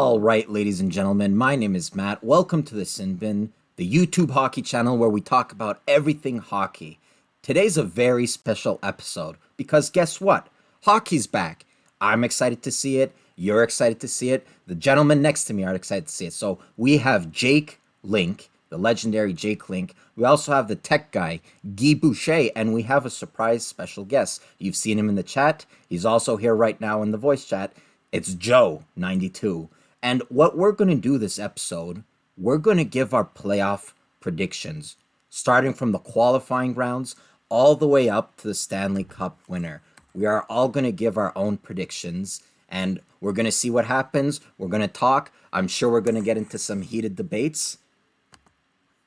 All right, ladies and gentlemen, my name is Matt. Welcome to the Sin Bin, the YouTube hockey channel where we talk about everything hockey. Today's a very special episode because guess what? Hockey's back. I'm excited to see it. You're excited to see it. The gentlemen next to me are excited to see it. So we have Jake Link, the legendary Jake Link. We also have the tech guy, Guy Boucher, and we have a surprise special guest. You've seen him in the chat. He's also here right now in the voice chat. It's Joe92. And what we're going to do this episode, we're going to give our playoff predictions, starting from the qualifying rounds all the way up to the Stanley Cup winner. We are all going to give our own predictions, and we're going to see what happens. We're going to talk. I'm sure we're going to get into some heated debates.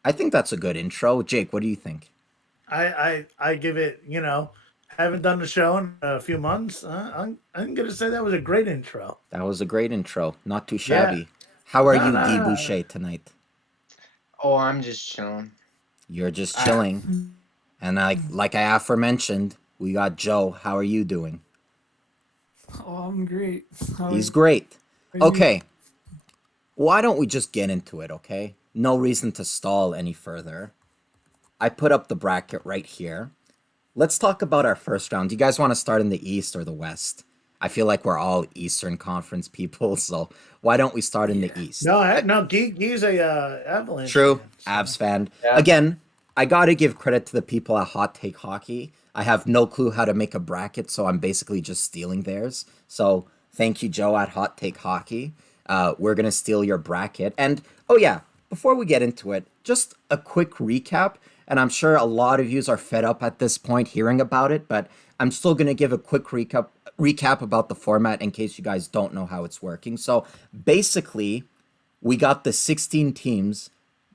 I think that's a good intro. Jake, what do you think? I give it, haven't done the show in a few months. I'm going to say that was a great intro. That was a great intro. Not too shabby. Yeah. How are you, Guy Boucher, tonight? Oh, I'm just chilling. You're just chilling. And like I aforementioned, we got Joe. How are you doing? Oh, I'm great. He's great. Okay. Why don't we just get into it, okay? No reason to stall any further. I put up the bracket right here. Let's talk about our first round. Do you guys want to start in the East or the West? I feel like we're all Eastern Conference people, so why don't we start in the East? No, Guy's a Avalanche. True, fan, so. Avs fan. Yeah. Again, I got to give credit to the people at Hot Take Hockey. I have no clue how to make a bracket, so I'm basically just stealing theirs. So thank you, Joe, at Hot Take Hockey. We're going to steal your bracket. And, oh yeah, before we get into it, just a quick recap. And I'm sure a lot of yous are fed up at this point hearing about it, but I'm still going to give a quick recap about the format in case you guys don't know how it's working. So basically, we got the 16 teams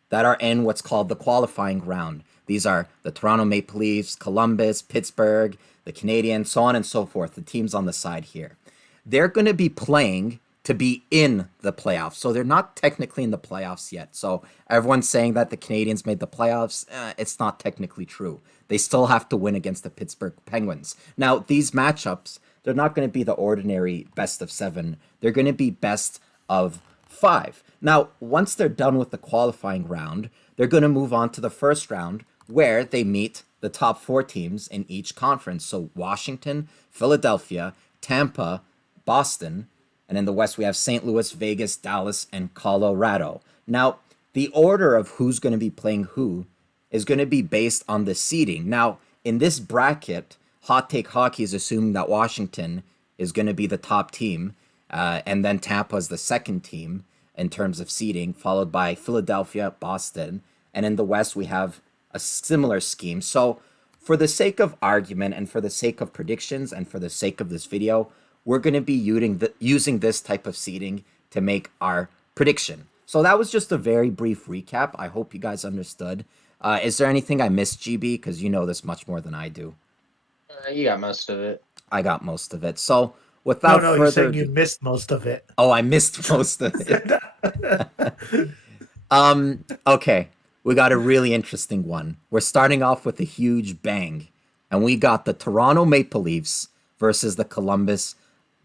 that are in what's called the qualifying round. These are the Toronto Maple Leafs, Columbus, Pittsburgh, the Canadiens, so on and so forth, the teams on the side here. They're going to be playing to be in the playoffs. So they're not technically in the playoffs yet. So everyone's saying that the Canadiens made the playoffs. It's not technically true. They still have to win against the Pittsburgh Penguins. Now, these matchups, they're not going to be the ordinary best of 7. They're going to be best of 5. Now, once they're done with the qualifying round, they're going to move on to the first round where they meet the top 4 teams in each conference. So Washington, Philadelphia, Tampa, Boston, and in the West, we have St. Louis, Vegas, Dallas, and Colorado. Now, the order of who's going to be playing who is going to be based on the seeding. Now, in this bracket, Hot Take Hockey is assuming that Washington is going to be the top team, and then Tampa is the second team in terms of seeding, followed by Philadelphia, Boston, and in the West, we have a similar scheme. So, for the sake of argument and for the sake of predictions and for the sake of this video, we're going to be using this type of seeding to make our prediction. So that was just a very brief recap. I hope you guys understood. Is there anything I missed, GB? Because you know this much more than I do. You got most of it. I got most of it. So without further... you're saying you missed most of it. Oh, I missed most of it. Okay. We got a really interesting one. We're starting off with a huge bang. And we got the Toronto Maple Leafs versus the Columbus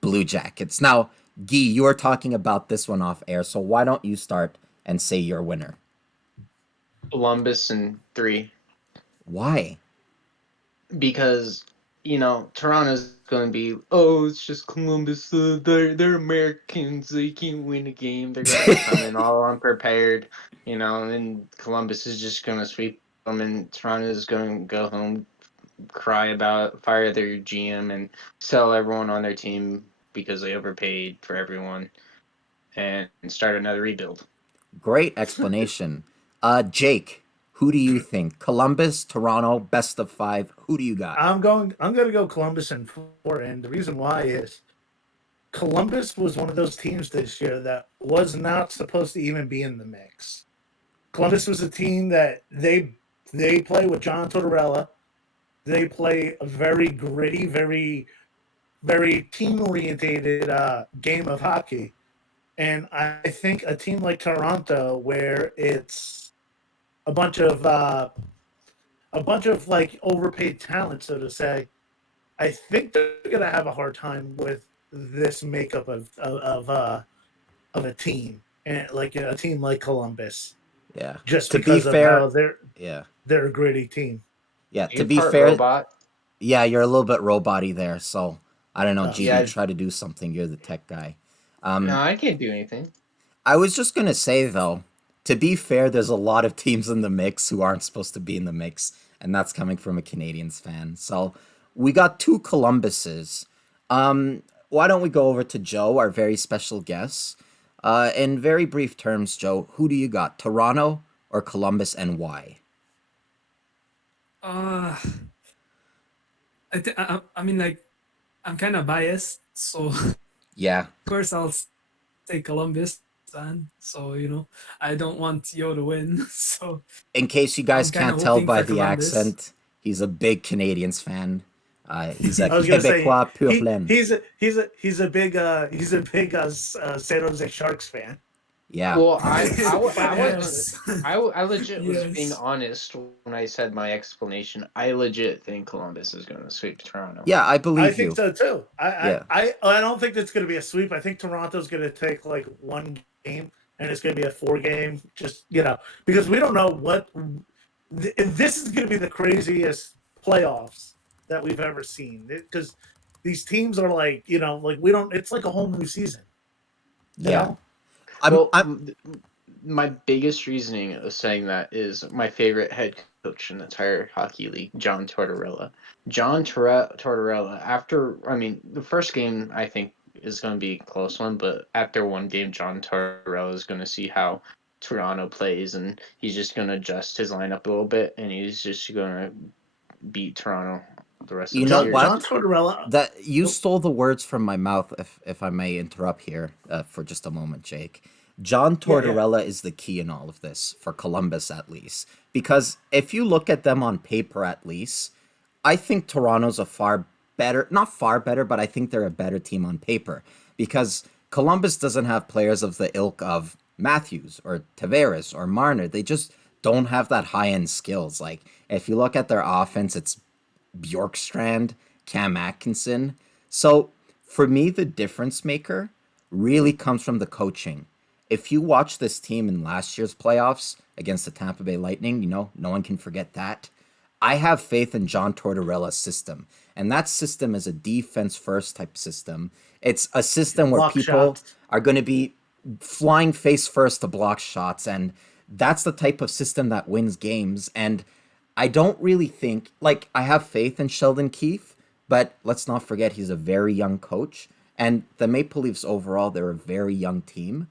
Blue Jackets. Now, Guy, you were talking about this one off air, so why don't you start and say your winner? Columbus in 3. Why? Because, Toronto's going to be, it's just Columbus. They're Americans. They can't win a game. They're going to come in all unprepared, and Columbus is just going to sweep them, and Toronto's going to go home, fire their GM, and sell everyone on their team because they overpaid for everyone and start another rebuild. Great explanation. Jake, who do you think? Columbus, Toronto, best of 5. Who do you got? I'm going to go Columbus in 4, and the reason why is Columbus was one of those teams this year that was not supposed to even be in the mix. Columbus was a team that they play with John Tortorella. They play a very gritty, very, very team-orientated game of hockey. And I think a team like Toronto, where it's a bunch of like overpaid talent, so to say, I think they're going to have a hard time with this makeup of of a team, and like a team like Columbus, Yeah. just To be because of fair, how yeah. they're a gritty team. Yeah, Are to you be part fair, robot? yeah, you're a little bit robot-y there, so I don't know, Oh, GB, Yeah. try to do something. You're the tech guy. No, I can't do anything. I was just gonna say though, to be fair, there's a lot of teams in the mix who aren't supposed to be in the mix, and that's coming from a Canadians fan. So we got two Columbuses. Why don't we go over to Joe, our very special guest? In very brief terms, Joe, who do you got? Toronto or Columbus, and why? Uh, I mean, like, I'm kind of biased, so of Yeah, course I'll say Columbus, and so I don't want Yo to win, so in case you I'm guys kind can't of tell hoping by for the Columbus. accent, he's a big Canadians fan. He's a I was gonna say Québécois pur laine. he's a big San Jose Sharks fan. Yeah. Well, I wasn't. Yes, I legit was being yes. honest when I said my explanation. I legit think Columbus is going to sweep Toronto. Yeah, I I believe think you. so too. Yeah. I don't think it's going to be a sweep. I think Toronto's going to take like one game, and it's going to be a 4-game. Just because we don't know what this is going to be the craziest playoffs that we've ever seen. Because these teams are like we don't. It's like a whole new season. You Yeah. know? Well, I'm my biggest reasoning of saying that is my favorite head coach in the entire hockey league, John Tortorella. Tortorella, the first game I think is going to be a close one, but after one game, John Tortorella is going to see how Toronto plays, and he's just going to adjust his lineup a little bit, and he's just going to beat Toronto the rest of You the know series. John what? Tortorella. That you Oh, stole the words from my mouth, if I may interrupt here for just a moment, Jake. John yeah. Tortorella is the key in all of this for Columbus, at least, because if you look at them on paper, at least, I think Toronto's a far better, not far better, but I think they're a better team on paper because Columbus doesn't have players of the ilk of Matthews or Tavares or Marner. They just don't have that high end skills. Like if you look at their offense, it's Bjorkstrand, Cam Atkinson. So for me, the difference maker really comes from the coaching. If you watch this team in last year's playoffs against the Tampa Bay Lightning, no one can forget that. I have faith in John Tortorella's system. And that system is a defense first type system. It's a system where block people shots. are going to be flying face first to block shots. And that's the type of system that wins games. And I don't really think, like, I have faith in Sheldon Keefe, but let's not forget he's a very young coach. And the Maple Leafs overall, they're a very young team.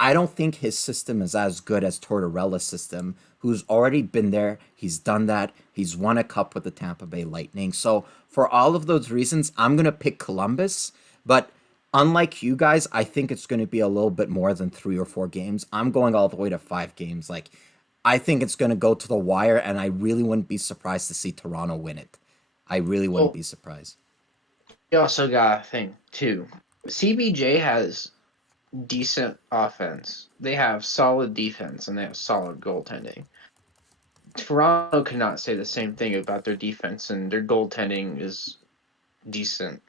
I don't think his system is as good as Tortorella's system, who's already been there. He's done that. He's won a cup with the Tampa Bay Lightning. So, for all of those reasons, I'm going to pick Columbus. But unlike you guys, I think it's going to be a little bit more than 3 or 4 games. I'm going all the way to 5 games. Like, I think it's going to go to the wire, and I really wouldn't be surprised to see Toronto win it. I really wouldn't Well, be surprised. you also got to think too. CBJ has decent offense. They have solid defense and they have solid goaltending. Toronto cannot say the same thing about their defense, and their goaltending is decent.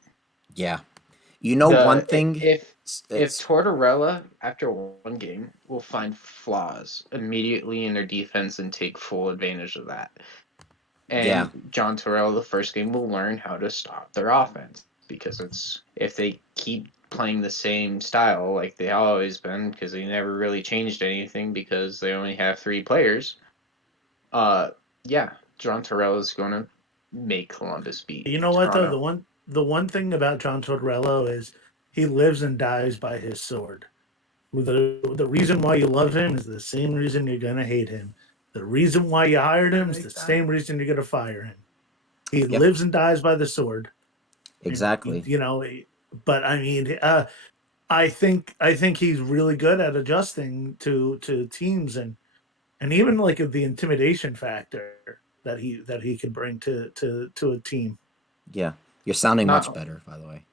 Yeah. You know one thing? If It's Tortorella after one game will find flaws immediately in their defense and take full advantage of that, yeah, and John Tortorella the first game will learn how to stop their offense because it's if they keep playing the same style like they always been because they never really changed anything because they only have 3 players. Uh, yeah, John Tortorella is going to make Columbus beat You know what though? Toronto. The one thing about John Tortorella is he lives and dies by his sword. The reason why you love him is the same reason you're gonna hate him. The reason why you hired I him is like the that. same reason you're gonna fire him. He yep, lives and dies by the sword. And exactly. but I mean, I think he's really good at adjusting to teams and even like the intimidation factor that he could bring to a team. Yeah. You're sounding much Not better, by the way.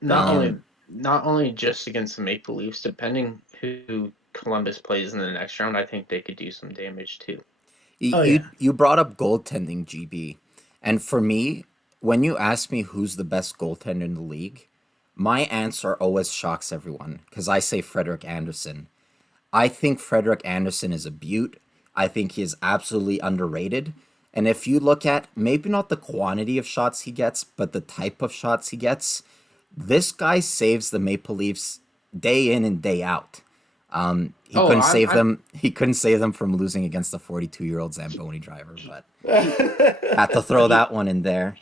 not Thank you. only not only just against the Maple Leafs, depending who Columbus plays in the next round, I think they could do some damage too. You Oh you, yeah. you brought up goaltending, GB. And for me, when you ask me who's the best goaltender in the league, My answer always shocks everyone because I say Frederik Andersen. I think Frederik Andersen is a beaut. I think he is absolutely underrated. And if you look at maybe not the quantity of shots he gets, but the type of shots he gets, this guy saves the Maple Leafs day in and day out. He Oh, couldn't I'm, save I'm them. He couldn't save them from losing against the 42-year-old Zamboni driver, but had to throw that one in there.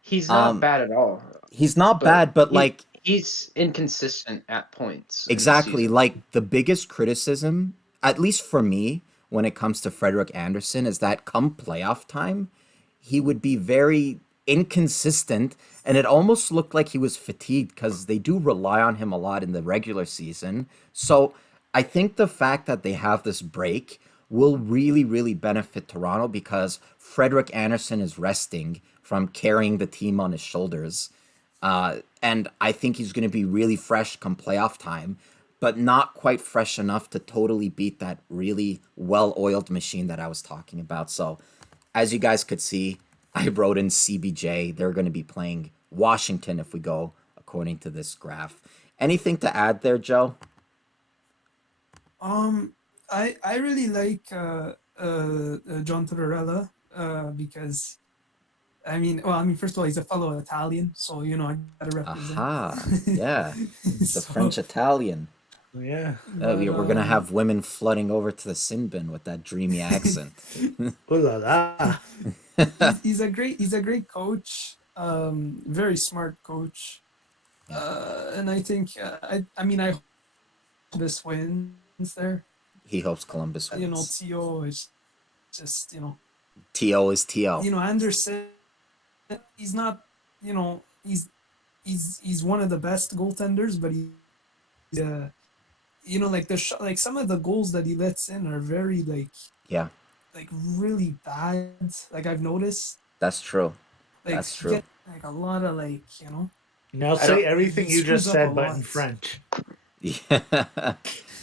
he's not Um, bad at all, he's not but bad, but he like he's inconsistent at points in the exactly, season. like the biggest criticism, at least for me, when it comes to Frederik Andersen, is that come playoff time, he would be very inconsistent, and it almost looked like he was fatigued because they do rely on him a lot in the regular season. So I think the fact that they have this break will really, really benefit Toronto because Frederik Andersen is resting from carrying the team on his shoulders. And I think he's going to be really fresh come playoff time, but not quite fresh enough to totally beat that really well oiled machine that I was talking about. So, as you guys could see, I wrote in CBJ. They're going to be playing Washington if we go according to this graph. Anything to add there, Joe? Um, I really like John Tortorella because first of all, he's a fellow Italian, so I gotta represent. Aha. Yeah. The So, French Italian. Yeah. but We're going to have women flooding over to the sin bin with that dreamy accent. Ooh la la. he's a great coach, very smart coach, and I think I hope this wins there. He hopes Columbus wins. Tio is just T.O. is T.O. Anderson. He's not, he's one of the best goaltenders, but like like some of the goals that he lets in are very Yeah, like really bad. Like I've noticed, that's true. like That's you true. get like a lot of Now I don't. say everything he you just screws up said, a but lot. in French. Yeah,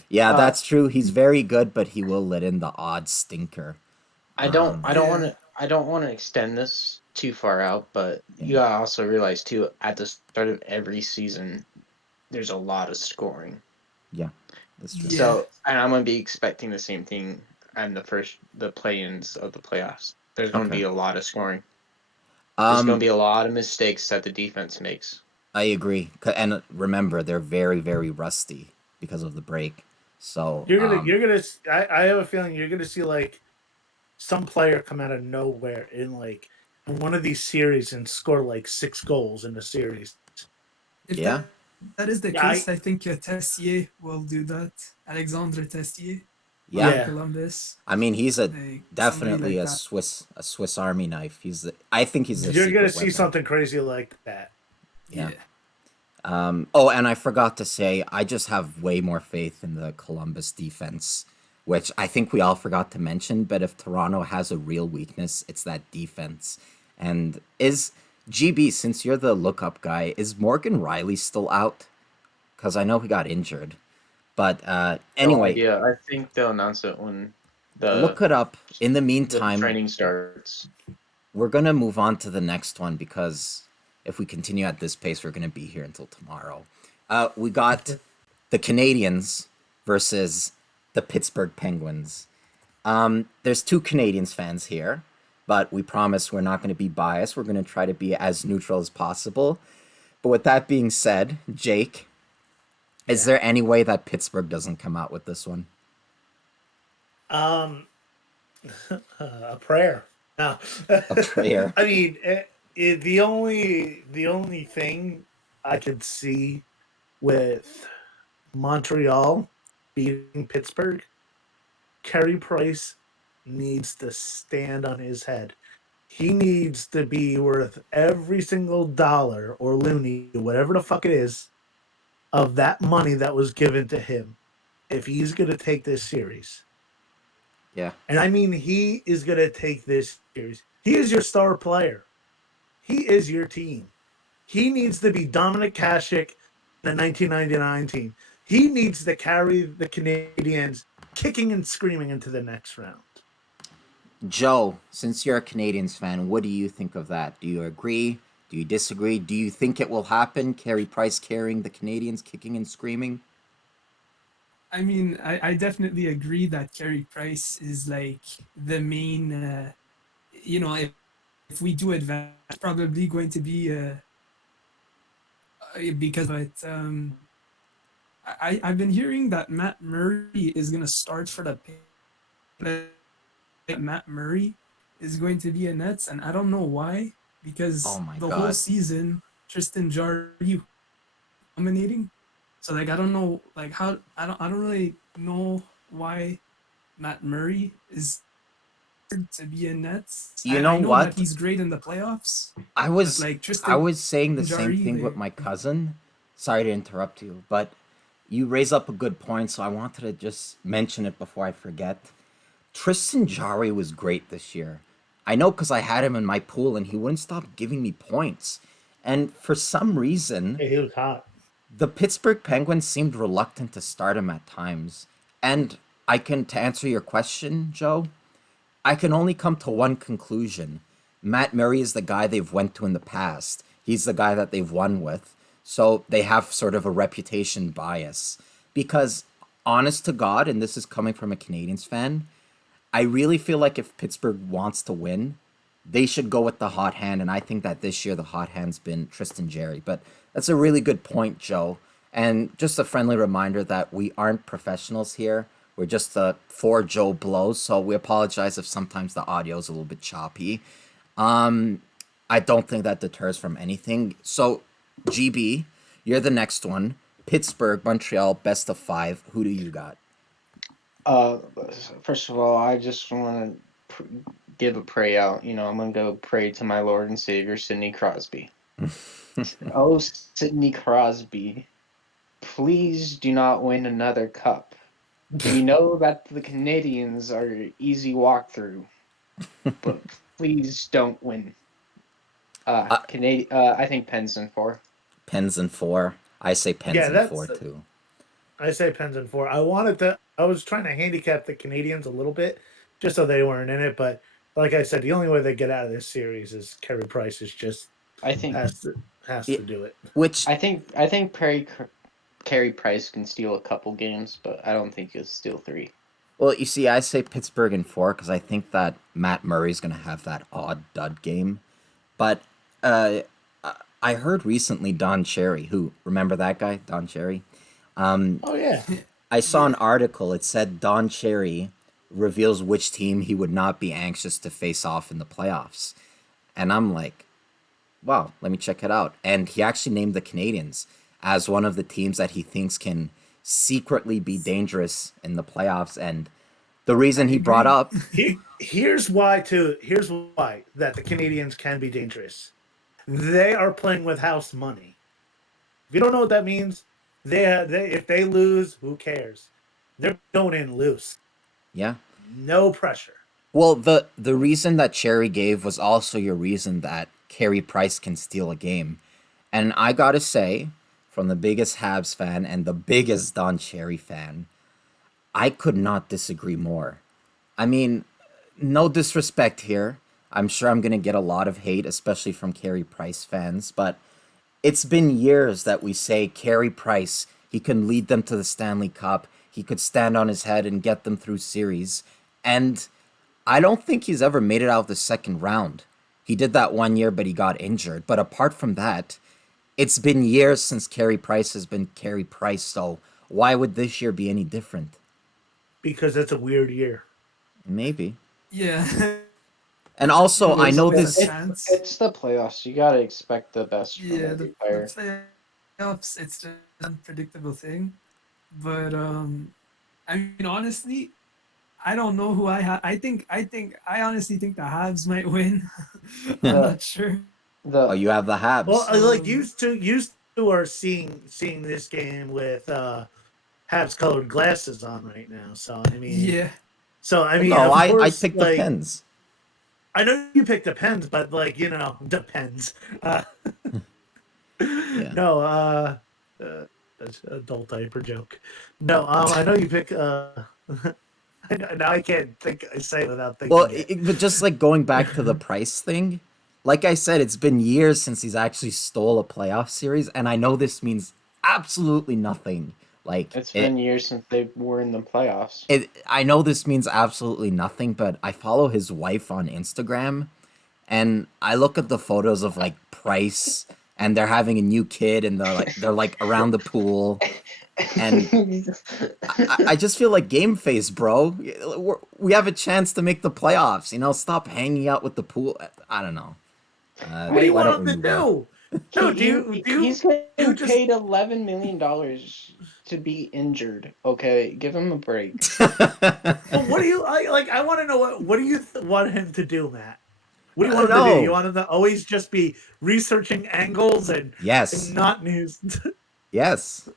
yeah, Uh, that's true. He's very good, but he will let in the odd stinker. I don't. Um, I don't Yeah, want to. I don't want to extend this too far out, but you yeah, gotta also realize too. At the start of every season, there's a lot of scoring. yeah, that's true. yeah, So, and I'm gonna be expecting the same thing in the play-ins of the playoffs. There's gonna Okay. be a lot of scoring. There's gonna Um, be a lot of mistakes that the defense makes. I agree. And remember, they're very, very rusty because of the break. So, I have a feeling you're gonna see like some player come out of nowhere in one of these series and score like 6 goals in the series. if yeah, that is the Yeah, case, I think Tessier will do that. Alexandre Tessier yeah. on yeah. Columbus, I mean, he's a like somebody definitely like a that. Swiss Army knife. I think he's a You're gonna secret see weapon. something crazy like that. Yeah. Yeah, Oh, and I forgot to say, I just have way more faith in the Columbus defense, which I think we all forgot to mention. But if Toronto has a real weakness, it's that defense. And is GB, since you're the lookup guy, is Morgan Riley still out? Because I know he got injured. But No anyway, idea. I think they'll announce it when the look it up. In the the meantime, training starts. we're going to move on to the next one because if we continue at this pace, we're going to be here until tomorrow. We got the Canadians versus the Pittsburgh Penguins. There's two Canadians fans here, but we promise we're not going to be biased. We're going to try to be as neutral as possible. But with that being said, Jake, is there any way that Pittsburgh doesn't come out with this one? Um, a prayer. No. A prayer. I mean, the only thing I could see with Montreal beating Pittsburgh, Carey Price needs to stand on his head. He needs to be worth every single dollar or loony, whatever the fuck it is, of that money that was given to him if he's going to take this series. Yeah. And I mean, he is going to take this series. He is your star player. He is your team. He needs to be Dominic Hasek in the 1999 team. He needs to carry the Canadians kicking and screaming into the next round. Joe, since you're a Canadians fan, what do you think of that? Do you agree? Do you disagree? Do you think it will happen? Carey Price carrying the Canadians, kicking and screaming? I mean, I definitely agree that Carey Price is like the main. If we do advance, probably going to be because I've been hearing that Matt Murray is gonna start for the Matt Murray is going to be a Nets, and I don't know why, Oh because my the whole God. season Tristan Jarry dominating. So like I don't know like how I don't really know why Matt Murray is to be in Nets. You I know know that what? he's great in the playoffs, I but was like I Tristan was saying the same Jarry thing with there. my cousin. Sorry to interrupt you, but you raise up a good point, so I wanted to just mention it before I forget. Tristan Jarry was great this year. I know because I had him in my pool and he wouldn't stop giving me points. And for some reason, Hey, he was hot. the Pittsburgh Penguins seemed reluctant to start him at times. And to answer your question, Joe, I can only come to one conclusion. Matt Murray is the guy they've went to in the past. He's the guy that they've won with. So they have sort of a reputation bias. Because honest to God, and this is coming from a Canadians fan, I really feel like if Pittsburgh wants to win, they should go with the hot hand. And I think that this year the hot hand's been Tristan Jarry. But that's a really good point, Joe. And just a friendly reminder that we aren't professionals here. We're just four Joe Blows. So we apologize if sometimes the audio is a little bit choppy. I don't think that deters from anything. So, GB, you're the next one. Pittsburgh, Montreal, best of 5. Who do you got? Uh, First of all, I just want to give a pray out. I'm gonna go pray to my Lord and Savior, Sidney Crosby. Oh, Sidney Crosby, please do not win another cup. We know that the Canadians are an easy walkthrough, but please don't win. Uh, I think Pens in 4. Pens and 4. I say Pens Yeah, and 4 that's. too. I say Pens in 4. I was trying to handicap the Canadians a little bit, just so they weren't in it. But like I said, the only way they get out of this series is Carey Price is just I think has to Yeah, do it. which, I think Carey Price can steal a couple games, but I don't think he'll steal 3. well, you see, I say Pittsburgh in 4 because I think that Matt Murray's going to have that odd dud game. But uh, I heard recently Don Cherry, who, remember that guy, Don Cherry? Oh yeah, I saw an article. It said Don Cherry reveals which team he would not be anxious to face off in the playoffs. And I'm like, wow, let me check it out. And he actually named the Canadians as one of the teams that he thinks can secretly be dangerous in the playoffs. And the reason he brought agree. up, here's why too. Here's why that the Canadians can be dangerous. They are playing with house money. If you don't know what that means, they if they lose, who cares? They're going in loose. yeah. No pressure. Well, the reason that Cherry gave was also your reason that Carey Price can steal a game. And I gotta say, from the biggest Habs fan and the biggest Don Cherry fan, I could not disagree more. I mean, no disrespect here. I'm sure I'm gonna get a lot of hate, especially from Carey Price fans, but it's been years that we say Carey Price, he can lead them to the Stanley Cup. He could stand on his head and get them through series. And I don't think he's ever made it out of the second round. He did that one year, but he got injured. But apart from that, it's been years since Carey Price has been Carey Price. So why would this year be any different? Because it's a weird year. Maybe. Yeah. And also, I There's know always a this. chance. It's the playoffs. You gotta expect the best from Yeah, every the player. playoffs, it's just an unpredictable thing. But I mean, honestly, I don't know who I have. I honestly think the Habs might win. I'm The not sure. Oh, the you have the Well, Habs. like used to are seeing this game with Habs colored glasses on right now. Yeah. I Well, mean, no, of I course, picked the like Pens. I know you picked the Pens, but like depends. Yeah. No, that's an adult diaper joke. No, I know you pick. Now I can't think. I say it without Well, thinking it. but just like going back to the price thing, like I said, it's been years since he's actually stole a playoff series, and I know this means absolutely nothing. Like It's been years since they were in the playoffs. I know this means absolutely nothing, but I follow his wife on Instagram, and I look at the photos of like Price, and they're having a new kid, and they're like around the pool, and I just feel like game face, bro. We have a chance to make the playoffs. Stop hanging out with the pool. I don't know. What do you why want don't him we to move on? do? He's getting just- paid $11 million to be injured. Okay, give him a break. Well, what do you like? I want to know what do you want him to do, Matt? What do you I want him don't to do? know. You want him to always just be researching angles and Yes. not news? Yes.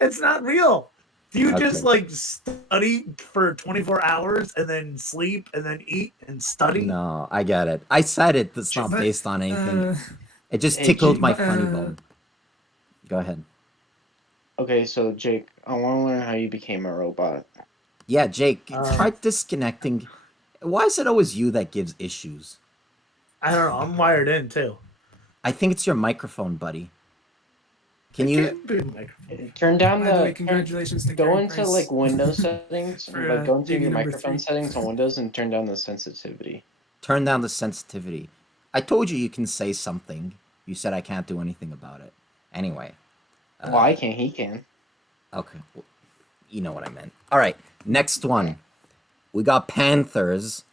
It's not real. Do you just Okay. like study for 24 hours and then sleep and then eat and study? No, I get it. I said it. That's not But, based on anything. It just Hey, tickled Jake, my but, funny bone. Go ahead. Okay, so Jake, I want to learn how you became a robot. Yeah, Jake, Um, try disconnecting. Why is it always you that gives issues? I don't know. I'm wired in too. I think it's your microphone, buddy. Can It you? can't be microphone. Turn down By the way, the congratulations to go Gary into Price. like Windows settings, For, like go into baby your number microphone 3. settings on Windows and turn down the sensitivity. Turn down the sensitivity. I told you can say something. You said I can't do anything about it. Anyway. Well, I can. He can. Okay. Well, you know what I meant. All right. Next one. We got Panthers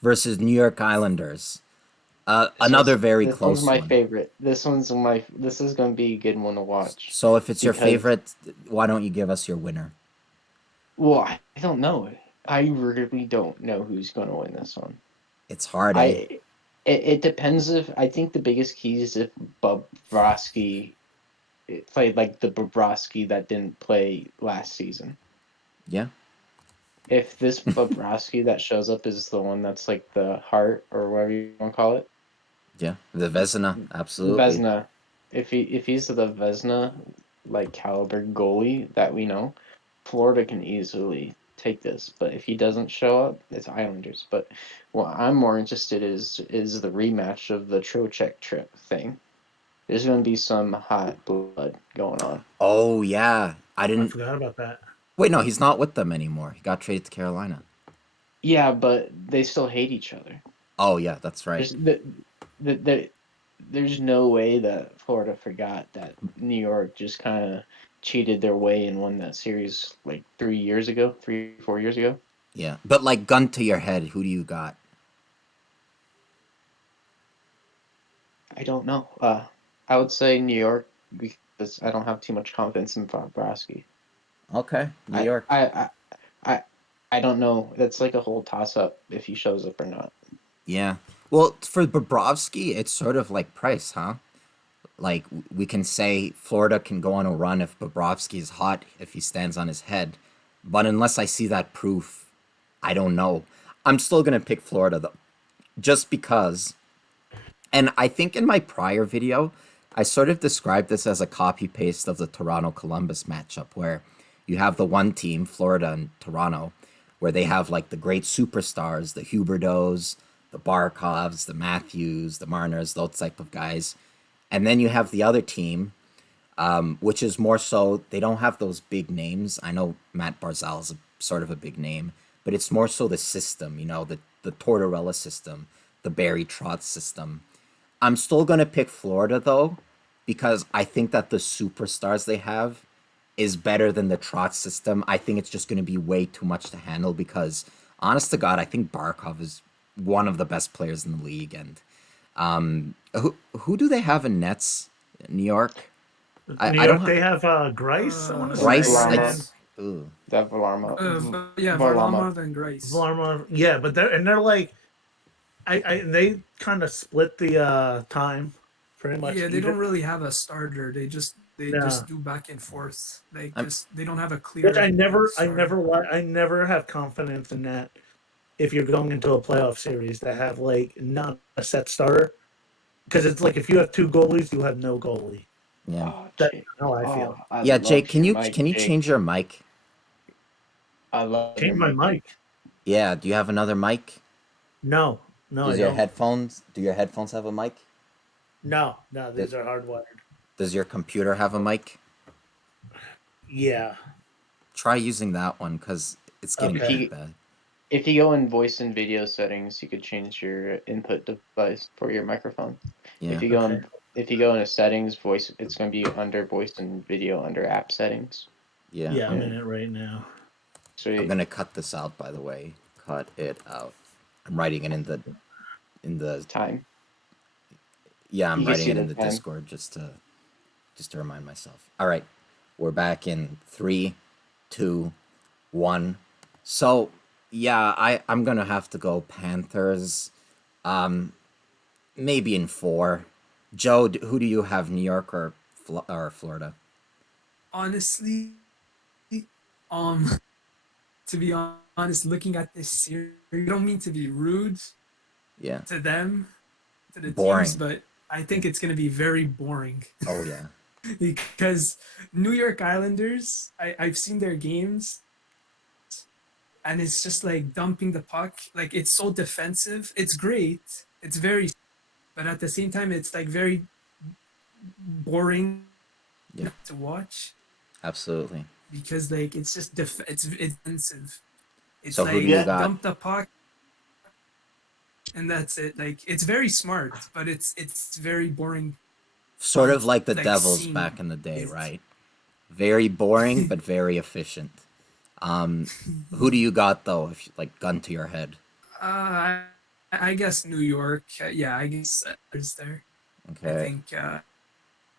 versus New York Islanders. Another very this close one's my one. favorite. This is going to be a good one to watch. So if it's your Because- favorite, why don't you give us your winner? Well, I don't know. I really don't know who's going to win this one. It's hard, eh? It depends if I think the biggest key is if Bobrovsky played like the Bobrovsky that didn't play last season. Yeah. If this Bobrovsky that shows up is the one that's like the heart or whatever you want to call it, Yeah. The Vezina, absolutely. Vezina. If he's the Vezina like caliber goalie that we know, Florida can easily take this. But if he doesn't show up, it's Islanders. But what I'm more interested is the rematch of the Trocheck trip thing. There's going to be some hot blood going on. Oh, yeah. I I didn't. forgot about that. Wait, no, he's not with them anymore. He got traded to Carolina. Yeah, but they still hate each other. Oh, yeah, that's right. There's no way that Florida forgot that New York just kind of cheated their way and won that series like 4 years ago. Yeah. But, like, gun to your head, who do you got? I don't know. I would say New York because I don't have too much confidence in Bobrovsky. Okay. New York. I don't know. That's like a whole toss up if he shows up or not. Yeah. Well, for Bobrovsky, it's sort of like Price, huh? Like, we can say Florida can go on a run if Bobrovsky is hot, if he stands on his head. But unless I see that proof, I don't know. I'm still going to pick Florida, though. Just because. And I think in my prior video, I sort of described this as a copy-paste of the Toronto-Columbus matchup, where you have the one team, Florida and Toronto, where they have, like, the great superstars, the Huberdeaus, the Barkovs, the Matthews, the Marners, those type of guys. And then you have the other team, which is more so, they don't have those big names. I know Matt Barzal is sort of a big name, but it's more so the system, the Tortorella system, the Barry Trotz system. I'm still going to pick Florida, though, because I think that the superstars they have is better than the Trotz system. I think it's just going to be way too much to handle because, honest to God, I think Barkov is one of the best players in the league. And who do they have in nets? New York? New York, they have Grice. I want to Grice? say. Varlamov. Ooh. That Varlamov. Varlamov and Grace. Varlamov, yeah, but they're like, they kind of split the time, pretty much. Yeah, they even. don't really have a starter. They just Yeah. do back and forth. They don't have a clear. Which I never starter. have confidence in that. If you're going into a playoff series to have like not a set starter, because it's like if you have two goalies, you have no goalie. Yeah. Oh, That's Jake. how I feel. I Yeah, love Jake, can your you mic, can you Jake. change your mic? I love Change your my mic. Yeah, do you have another mic? No, No, Does I your don't. headphones? Do your headphones have a mic? No, these are hardwired. Does your computer have a mic? Yeah. Try using that one because it's getting If Okay. pretty you bad. if you go in voice and video settings, you could change your input device for your microphone. Yeah. If you go Okay. in if you go into settings, voice, it's going to be under voice and video under app settings. Yeah. Yeah, I'm in it right now. I'm So gonna cut this out, by the way. Cut it out. I'm writing it in the time. yeah, I'm You can writing see it in the the time. Discord just to remind myself. All right. We're back in 3, 2, 1. So, yeah, I'm going to have to go Panthers. Maybe in 4. Joe, who do you have, New York or Florida? Honestly, um, to be honest, looking at this series, I don't mean to be rude Yeah. to them, to the teams, Boring. but I think it's going to be very boring Oh, yeah. because New York Islanders, I've seen their games and it's just like dumping the puck. Like it's so defensive. It's great. It's very, but at the same time, it's like very boring Yeah. to watch Absolutely. because like it's just it's defensive. It's So, who do like you Yeah. got? dump the puck and that's it. Like it's very smart, but it's very boring. Sort of like the Like Devils seeing back in the day, it. right? Very boring, but very efficient. Who do you got, though, if like gun to your head? I guess New York. Yeah, I guess it's there. I Okay. think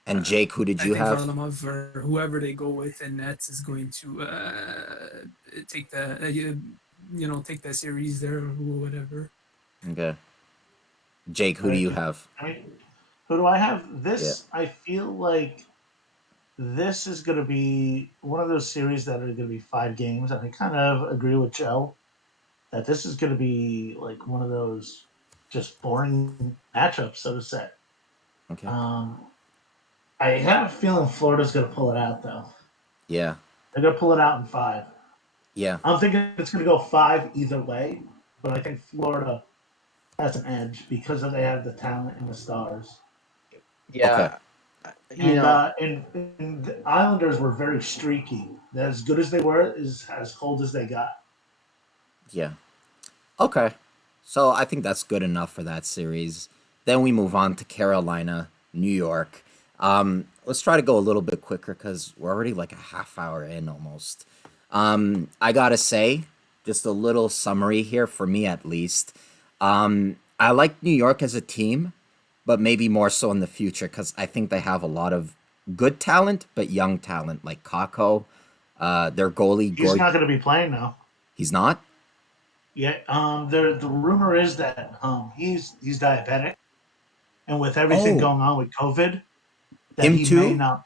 And Jake, who did I you think have? Varlamov or whoever they go with in nets is going to take the take the series there or whatever. Okay. Jake, who do you Right. have? I mean, who do I have? Yeah. I feel like this is going to be one of those series that are going to be 5 games, and I kind of agree with Joe that this is going to be like one of those just boring matchups, so to say. Okay. Um, I have a feeling Florida's going to pull it out, though. Yeah. They're going to pull it out in 5. Yeah. I'm thinking it's going to go 5 either way, but I think Florida has an edge because they have the talent and the stars. Okay. Yeah, you know, And the Islanders were very streaky. As good as they were, is as cold as they got. Yeah. Okay. So I think that's good enough for that series. Then we move on to Carolina, New York. Let's try to go a little bit quicker because we're already like a half hour in almost. I gotta say, just a little summary here for me at least. I like New York as a team, but maybe more so in the future because I think they have a lot of good talent, but young talent like Kako. Their goalie, He's not going to be playing now. he's not. Yeah. The rumor is that he's diabetic, and with everything Oh, going on with COVID, that him he may too? not.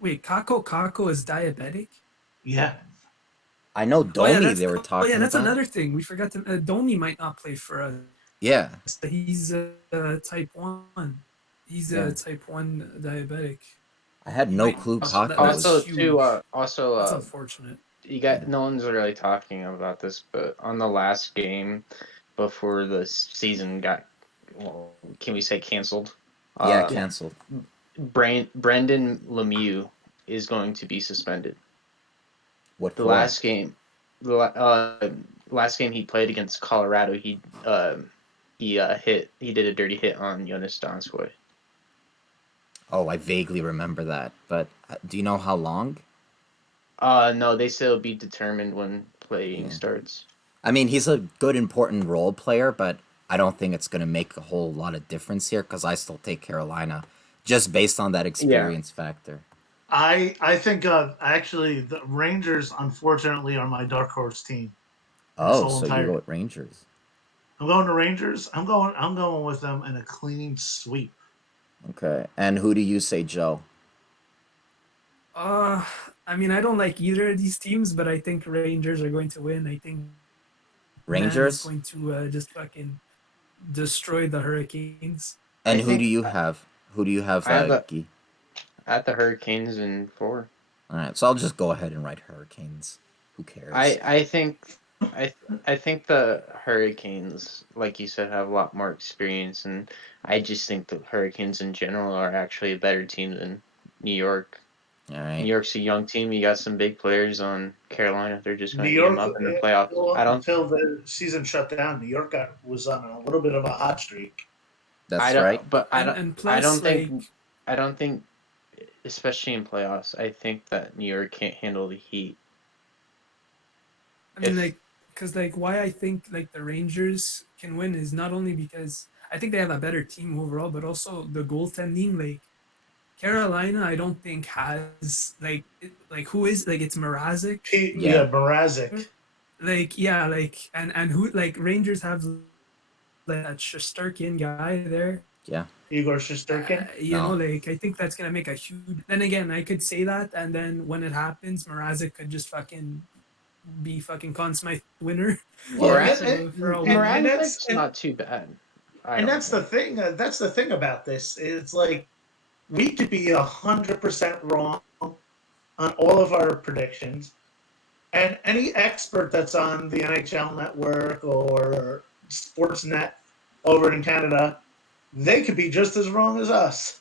Wait, Kako is diabetic. Yeah. I know Oh yeah, Domi they were talking that's about. another thing we forgot to. Domi might not play for us. Yeah, He's type 1. He's yeah. type 1 diabetic. I had He no might. clue Kako That's also was. too, huge. also That's unfortunate. you Yeah, got, no one's really talking about this, but on the last game before the season got, well, can we say canceled? yeah, Uh, Yeah. canceled. Brendan Lemieux is going to be suspended. What The for? last game, the last game he played against Colorado, he did a dirty hit on Jonas Donskoy. Oh, I vaguely remember that. But do you know how long? No, they say it'll be determined when playing Yeah. starts. I mean, he's a good, important role player, but I don't think it's going to make a whole lot of difference here because I still take Carolina just based on that Yeah. experience factor. I think actually the Rangers unfortunately are my dark horse team in this Oh, whole so you go entire. with Rangers. I'm going to Rangers. I'm going with them in a clean sweep. Okay. And who do you say, Joe? Uh, I mean, I don't like either of these teams, but I think Rangers are going to win. I think Man is Rangers? going to just fucking destroy the Hurricanes. And I who do think you have? Who do you have, I have Guy? the Hurricanes in 4. All right, so I'll just go ahead and write Hurricanes. Who cares? I think I think the Hurricanes, like you said, have a lot more experience, and I just think the Hurricanes in general are actually a better team than New York. All New right. York's a young team. You got some big players on Carolina. They're just New going to eat them York, up in the playoffs. I don't. until the season shut down, New York was on a little bit of a hot streak. I That's right. don't. But I don't. And I plus, don't think. like, I don't think, especially in playoffs, I think that New York can't handle the heat. I mean, If like, because like why I think like the Rangers can win is not only because I think they have a better team overall, but also the goaltending. Like Carolina, I don't think has like who is like it's Mrazek. Yeah. Yeah, Mrazek. Like yeah, like and who like Rangers have like that Shesterkin guy there. Yeah. Igor Shesterkin. You know, No. like I think that's gonna make a huge. Then again, I could say that, and then when it happens, Mrazek could just fucking be fucking Conn Smythe winner. Well, Yeah. Mrazek, For a while. Mrazek's not too bad. I and don't that's the think. thing. That's the thing about this. It's like we could be 100% wrong on all of our predictions, and any expert that's on the NHL Network or Sportsnet over in Canada, they could be just as wrong as us.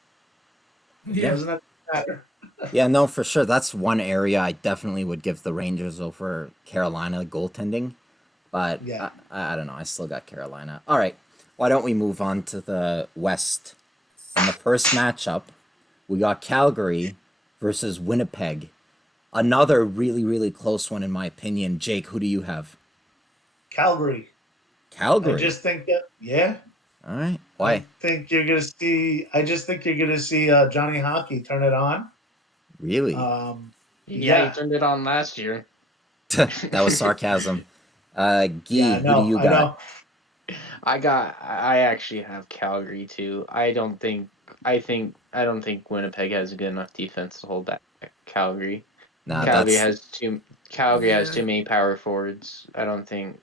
It Yeah. doesn't matter. Yeah, no, for sure. That's one area I definitely would give the Rangers over Carolina goaltending. But Yeah. I don't know. I still got Carolina. All right. Why don't we move on to the West? In the first matchup, we got Calgary versus Winnipeg. Another really, really close one, in my opinion. Jake, who do you have? Calgary. I Calgary. just think that, yeah. All right. I Why? think you're gonna see. I just think you're gonna see Johnny Hockey turn it on. Really? Yeah, he Yeah, turned it on last year. That was sarcasm. yeah. Guy, who do you I got? know. I actually have Calgary too. I don't think Winnipeg has a good enough defense to hold back Calgary. Nah, Calgary that's has too Calgary has Yeah. too many power forwards. I don't think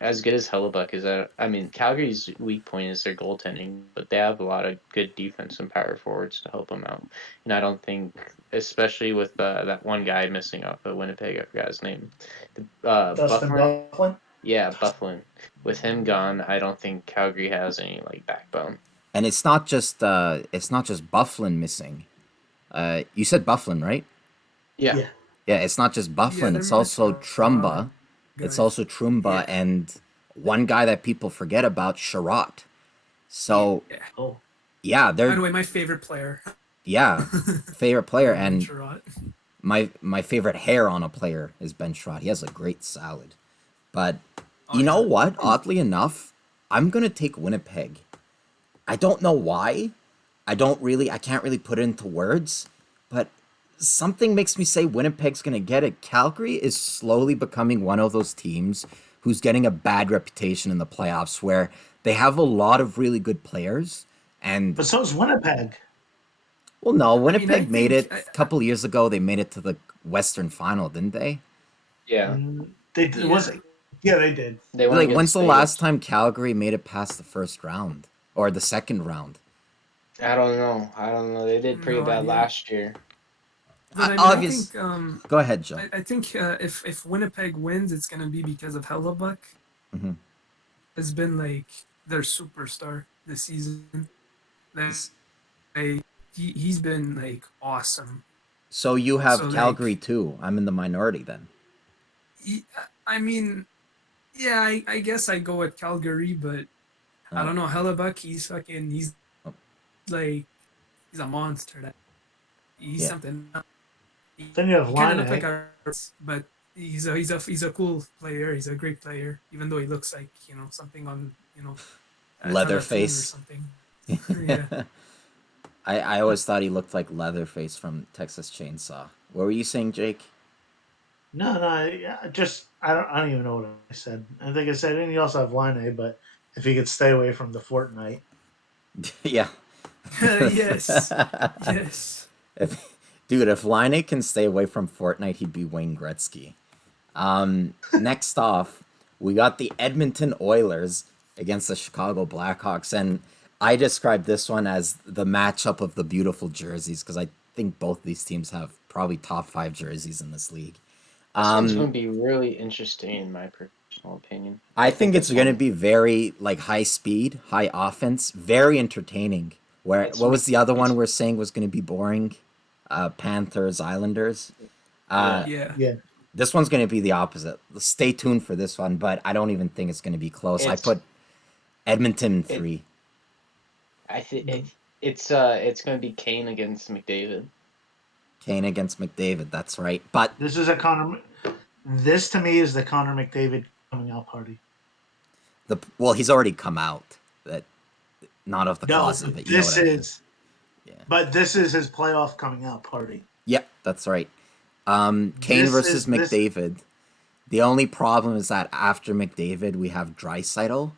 as good as Hellebuck is. I mean, Calgary's weak point is their goaltending, but they have a lot of good defense and power forwards to help them out. And I don't think, especially with that one guy missing off of Winnipeg, I forgot his name, Dustin Bufflin. Bufflin. Yeah, Bufflin. With him gone, I don't think Calgary has any like backbone. and it's not just Bufflin missing. You said Bufflin, right? Yeah, Yeah. Yeah, it's not just Yeah, Bufflin, they're it's also missing a lot of Trumba. It's guys. also Trumba Yeah. and one guy that people forget about, Sherratt. So Yeah. Oh, yeah, By the they're way, my favorite player. favorite player, Ben and Sherratt. my favorite hair on a player is Ben Sherratt. He has a great salad. But Oh you know yeah. what? Oddly enough, I'm gonna take Winnipeg. I don't know why. I can't really put it into words, but something makes me say Winnipeg's going to get it. Calgary is slowly becoming one of those teams who's getting a bad reputation in the playoffs where they have a lot of really good players. And, but so's Winnipeg. well, no, I mean, I Winnipeg made think it a couple years ago. They made it to the Western final, didn't they? yeah. They Yeah. Yeah, they did. They went Like, when's against the Vegas. last time Calgary made it past the first round or the second round? I don't know. I don't know. They did pretty No bad idea. last year. But I mean, I Obvious. think Go ahead, Joe. I think if Winnipeg wins, it's gonna be because of Hellebuck. hmm Has been like their superstar this season. Like, he's been like awesome. So you have So Calgary like too. I'm in the minority then. I mean, yeah, I guess I go with Calgary, but I Oh, don't know. Hellebuck, he's oh, like he's a monster. He's yeah. something. He, Then you have he kind of looked Line. like a, but he's a cool player. He's a great player, even though he looks like something on a Teletoon or Leatherface. something. Yeah. I always thought he looked like Leatherface from Texas Chainsaw. What were you saying, Jake? No, yeah, I don't even know what I said. I think I said, and you also have Line, but if he could stay away from the Fortnite. Yeah. Yes. Yes. Dude, if Line can stay away from Fortnite, he'd be Wayne Gretzky. Next off, we got the Edmonton Oilers against the Chicago Blackhawks, and I described this one as the matchup of the beautiful jerseys because I think both these teams have probably top 5 jerseys in this league. This one's Um, going to be really interesting in my personal opinion. I think it's going to one- be very like high speed, high offense, very entertaining. Where It's what was the other one it's- we're saying was going to be boring? Panthers, Islanders. Uh, Yeah. Yeah. this one's going to be the opposite. Stay tuned for this one, but I don't even think it's going to be close. I It's put Edmonton in it. 3. I think it's going to be Kane against McDavid. Kane against McDavid. That's right. But This is a Connor. This to me is the Connor McDavid coming out party. he's already come out. That not of the No, closet, but you know this what I mean. is. Yeah. But this is his playoff coming out party. Yep, that's right. Kane This versus is- this- McDavid. The only problem is that after McDavid, we have Draisaitl,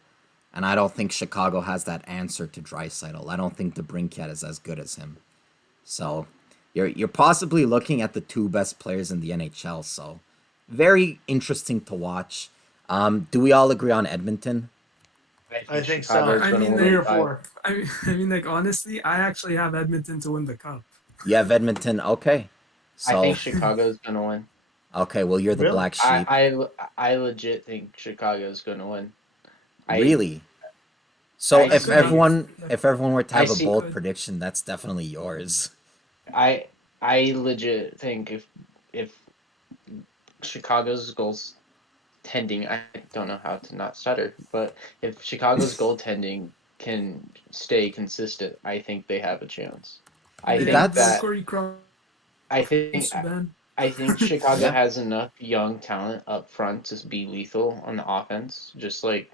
and I don't think Chicago has that answer to Draisaitl. I don't think DeBrincat is as good as him. So you're possibly looking at the 2 best players in the NHL. So very interesting to watch. Do we all agree on Edmonton? I think so. Chicago's I gonna mean, win Three in or 5. four. I mean, like honestly, I actually have Edmonton to win the cup. You have Edmonton. Okay. I So think Chicago's going to win. okay, well you're the Really? black sheep. I legit think Chicago's going to win. Really? So I if see- everyone were to I have a see- bold prediction, that's definitely yours. I legit think if Chicago's goals tending, I don't know how to not stutter, but if Chicago's goaltending can stay consistent, I think they have a chance. I They think have That's- Corey Cross, I think Subban. I think Chicago Yeah. has enough young talent up front to be lethal on the offense, just like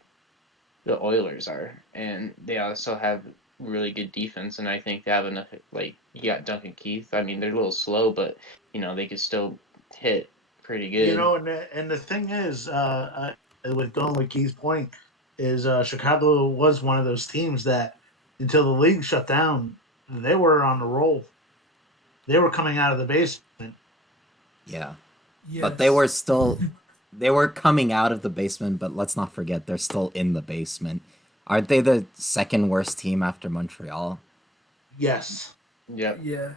the Oilers are, and they also have really good defense. And I think they have enough. Like you got Duncan Keith. I mean, they're a little slow, but they could still hit pretty good. You know, and the thing is, with going with Keith's point, is Chicago was one of those teams that until the league shut down, they were on the roll. They were coming out of the basement. Yeah. Yes. But they were coming out of the basement, but let's not forget they're still in the basement. Aren't they the second worst team after Montreal? Yes. Yep. Yeah.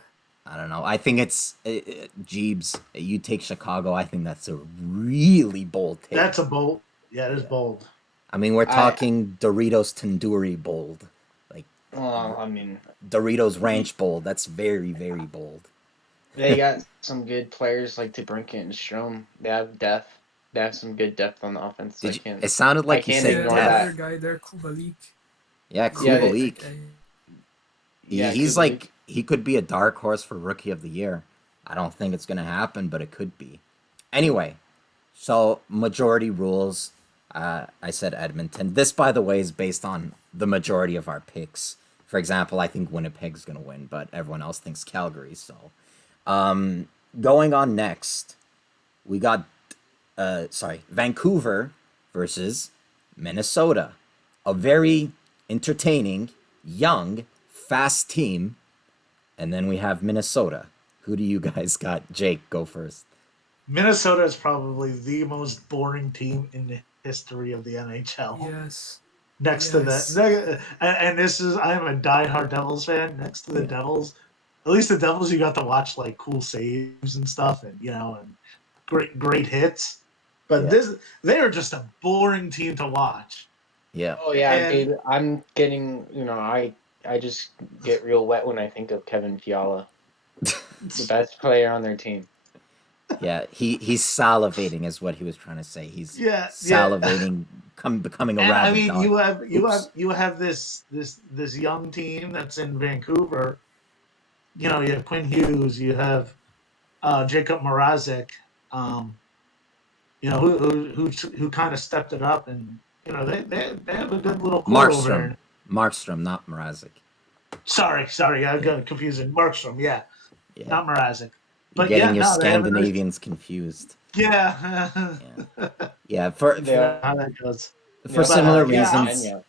I don't know. I think it's Jeebs. You take Chicago. I think that's a really bold take. That's a bold. Yeah, it is bold. I mean, we're talking Doritos Tandoori bold, like Well, I mean, Doritos Ranch bold. That's very, very bold. they got some good players like DeBrincat and Strome. They have depth. They have some good depth on the offense. Did you, it sounded like you can't said Yeah, ignore the death. other guy there, Kubalik. Yeah, Yeah, they- Kubalik. Yeah, He's Kubalik. like he could be a dark horse for Rookie of the Year. I don't think it's gonna happen, but it could be. Anyway, so majority rules. I said Edmonton. This, by the way, is based on the majority of our picks. For example, I think Winnipeg's gonna win, but everyone else thinks Calgary. So, going on next, we got Vancouver versus Minnesota. A very entertaining, young, fast team. And then we have Minnesota. Who do you guys got? Jake, go first. Minnesota is probably the most boring team in the history of the NHL. Yes. Next Yes. to that, and this is I am a diehard Devils fan. Next to the Yeah. Devils, at least the Devils, you got to watch like cool saves and stuff, and and great hits. But Yeah. they are just a boring team to watch. Yeah. Oh yeah, And- dude. I'm getting. I just get real wet when I think of Kevin Fiala, the best player on their team. Yeah. He's salivating is what he was trying to say. He's Yeah, salivating, becoming a And rabid I mean, dog. you have this young team that's in Vancouver. You have Quinn Hughes, you have Jacob Mrazek, who kind of stepped it up, and they have a good little core over there. Markstrom, not Mrazek. Sorry, I got confusing. Markstrom, yeah, Yeah. not Mrazek. You're But getting your no, they have a nice- Scandinavians confused. Yeah, Yeah. For how that goes. for Yeah, similar yeah, reasons. Yeah.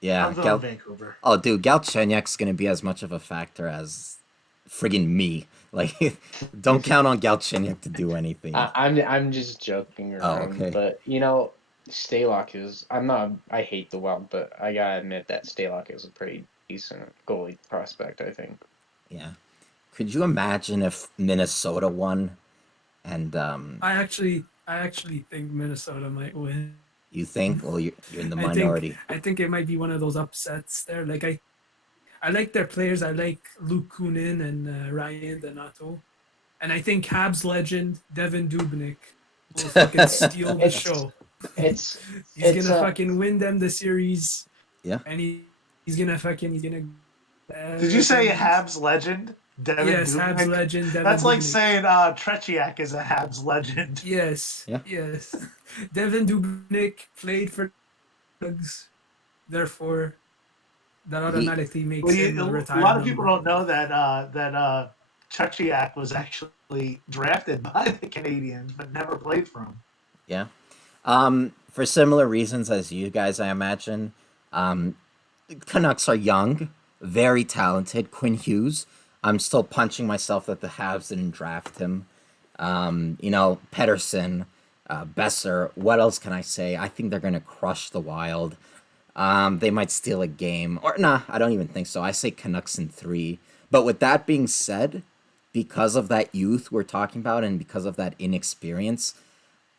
Yeah. I'm going Vancouver. Oh, dude, Galchenyuk's gonna be as much of a factor as friggin' me. Like, don't count on Galchenyuk to do anything. I'm just joking around, okay. but Stalock is. I hate the Wild, but I gotta admit that Stalock is a pretty decent goalie prospect. I think. Yeah. Could you imagine if Minnesota won? And I actually I actually think Minnesota might win. You think? Well, you're in the I minority. think it might be one of those upsets there. Like I like their players. I like Luke Kunin and Ryan Donato, and I think Habs legend Devin Dubnyk will fucking steal the It's show. it's He's it's gonna fucking win them the series, Yeah. and he's gonna fucking he's gonna. Did you say Habs legend? Devin Yes, Dubnyk? Habs legend Devin That's like Dubnyk. saying Tretiak is a Habs legend. Yes. Yeah. Yes. Devin Dubnyk played for Dogs, therefore that automatically makes Well, him a a retired lot of people number. don't know that Tretiak was actually drafted by the Canadians, but never played for them. Yeah. For similar reasons as you guys, I imagine. Um, Canucks are young, very talented. Quinn Hughes. I'm still punching myself that the Habs didn't draft him. Pedersen, Besser. What else can I say? I think they're gonna crush the Wild. They might steal a game, or nah, I don't even think so. I say Canucks in three. But with that being said, because of that youth we're talking about, and because of that inexperience,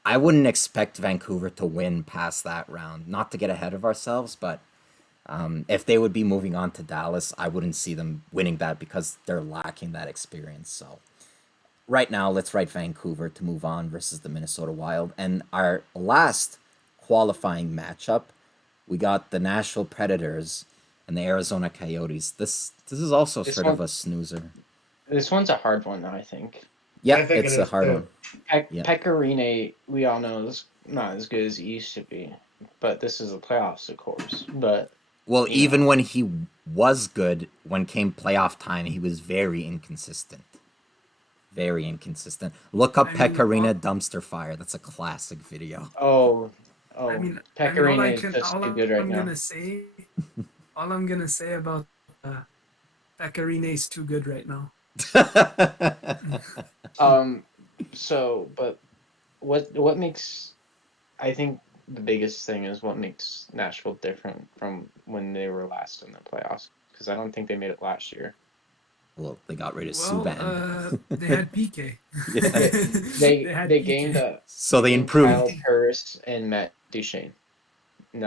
I wouldn't expect Vancouver to win past that round. Not to get ahead of ourselves, but if they would be moving on to Dallas, I wouldn't see them winning that because they're lacking that experience. So right now, let's write Vancouver to move on versus the Minnesota Wild. And our last qualifying matchup, we got the Nashville Predators and the Arizona Coyotes. This is also this sort of one. a snoozer. This one's a hard one, I think. Yeah, I think it's it a is, hard too. one. Yeah. Pecorine, we all know, is not as good as he used to be. But this is the playoffs, of course. But Well, you even know, when he was good, when came playoff time, he was very inconsistent. Very inconsistent. Look up I mean, Pecorina dumpster fire. That's a classic video. oh, I oh, mean, Pecorine is just too good right I'm now. gonna say, all I'm gonna say about Pecorine is too good right now. But what makes, I think the biggest thing is what makes Nashville different from when they were last in the playoffs, because I don't think they made it last year. Well, they got rid of Well, Subban. they had PK. Yeah. They had they PK. gained So they Kyle improved. Turris and Matt Duchene, and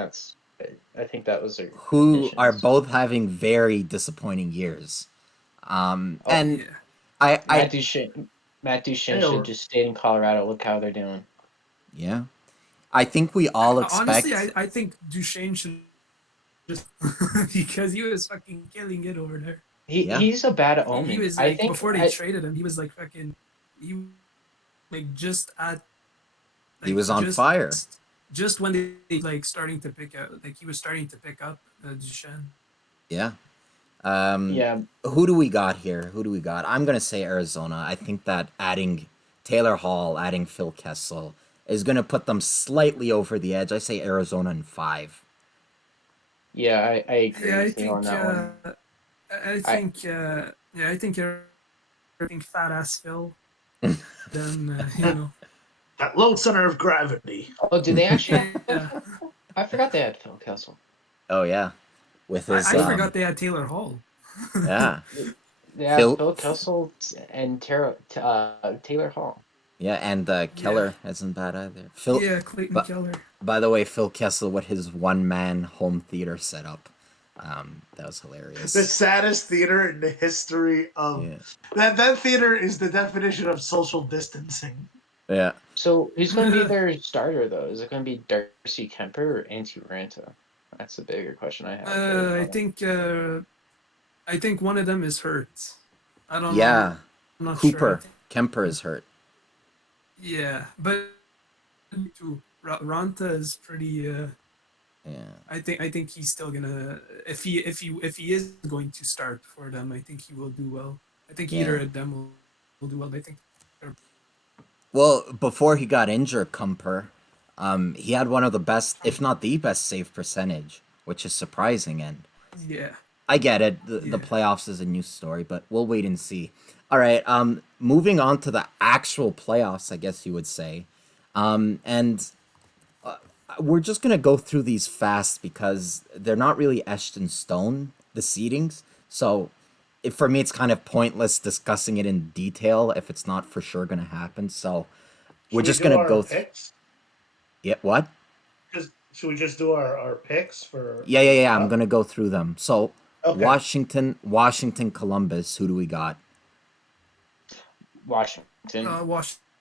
I think that was their Who are additions. both having very disappointing years. Oh, And Yeah. I Matt Duchene Hey, should have just stayed in Colorado. Look how they're doing. yeah, I think we all Honestly, expect. I think Duchesne should just because he was fucking killing it over there. Yeah, He's a bad He omen. was I like think before they traded him, he was like fucking he like just at he like was on fire. just when they like starting to pick up like he was starting to pick up Duchesne. Yeah. Um, yeah. who do we got here? Who do we got? I'm gonna say Arizona. I think that adding Taylor Hall, adding Phil Kessel is gonna put them slightly over the edge. I say Arizona in five. Yeah, I agree Yeah, with you on that one. I I think yeah, I think fat ass Phil. Then That low center of gravity. oh, did they actually? yeah. I forgot they had Phil Kessel. Oh yeah, with his I forgot they had Taylor Hall. yeah They have Phil Phil Kessel and Taylor Hall. yeah, and Yeah. Keller isn't bad either. Phil, Yeah, Clayton but Keller. by the way, Phil Kessel with his one man home theater setup, that was hilarious. The saddest theater in the history of Yeah, that theater is the definition of social distancing. yeah. So who's going to be their starter though? Is it going to be Darcy Kemper or Antti Ranta? That's the bigger question I have. I think one of them is hurt. I don't know. Yeah, I'm not sure. Cooper Kemper is hurt. Yeah, but too. Ranta is pretty. Yeah, I think he's still gonna if he is going to start for them. I think he will do well. I think either yeah. of them will do well. I think. Well, before he got injured, Kumper, he had one of the best, if not the best, save percentage, which is surprising. And Yeah. I get it. The Yeah. playoffs is a new story, but we'll wait and see. All right. Moving on to the actual playoffs, I guess you would say. And we're just gonna go through these fast because they're not really etched in stone, the seedings. So, for me, it's kind of pointless discussing it in detail if it's not for sure gonna happen. So, We're Should we just do gonna our go. picks? Yeah, what? Should we just do our picks for? Yeah. I'm Cup? gonna go through them. So, Okay. Washington, Columbus. Who do we got? Washington.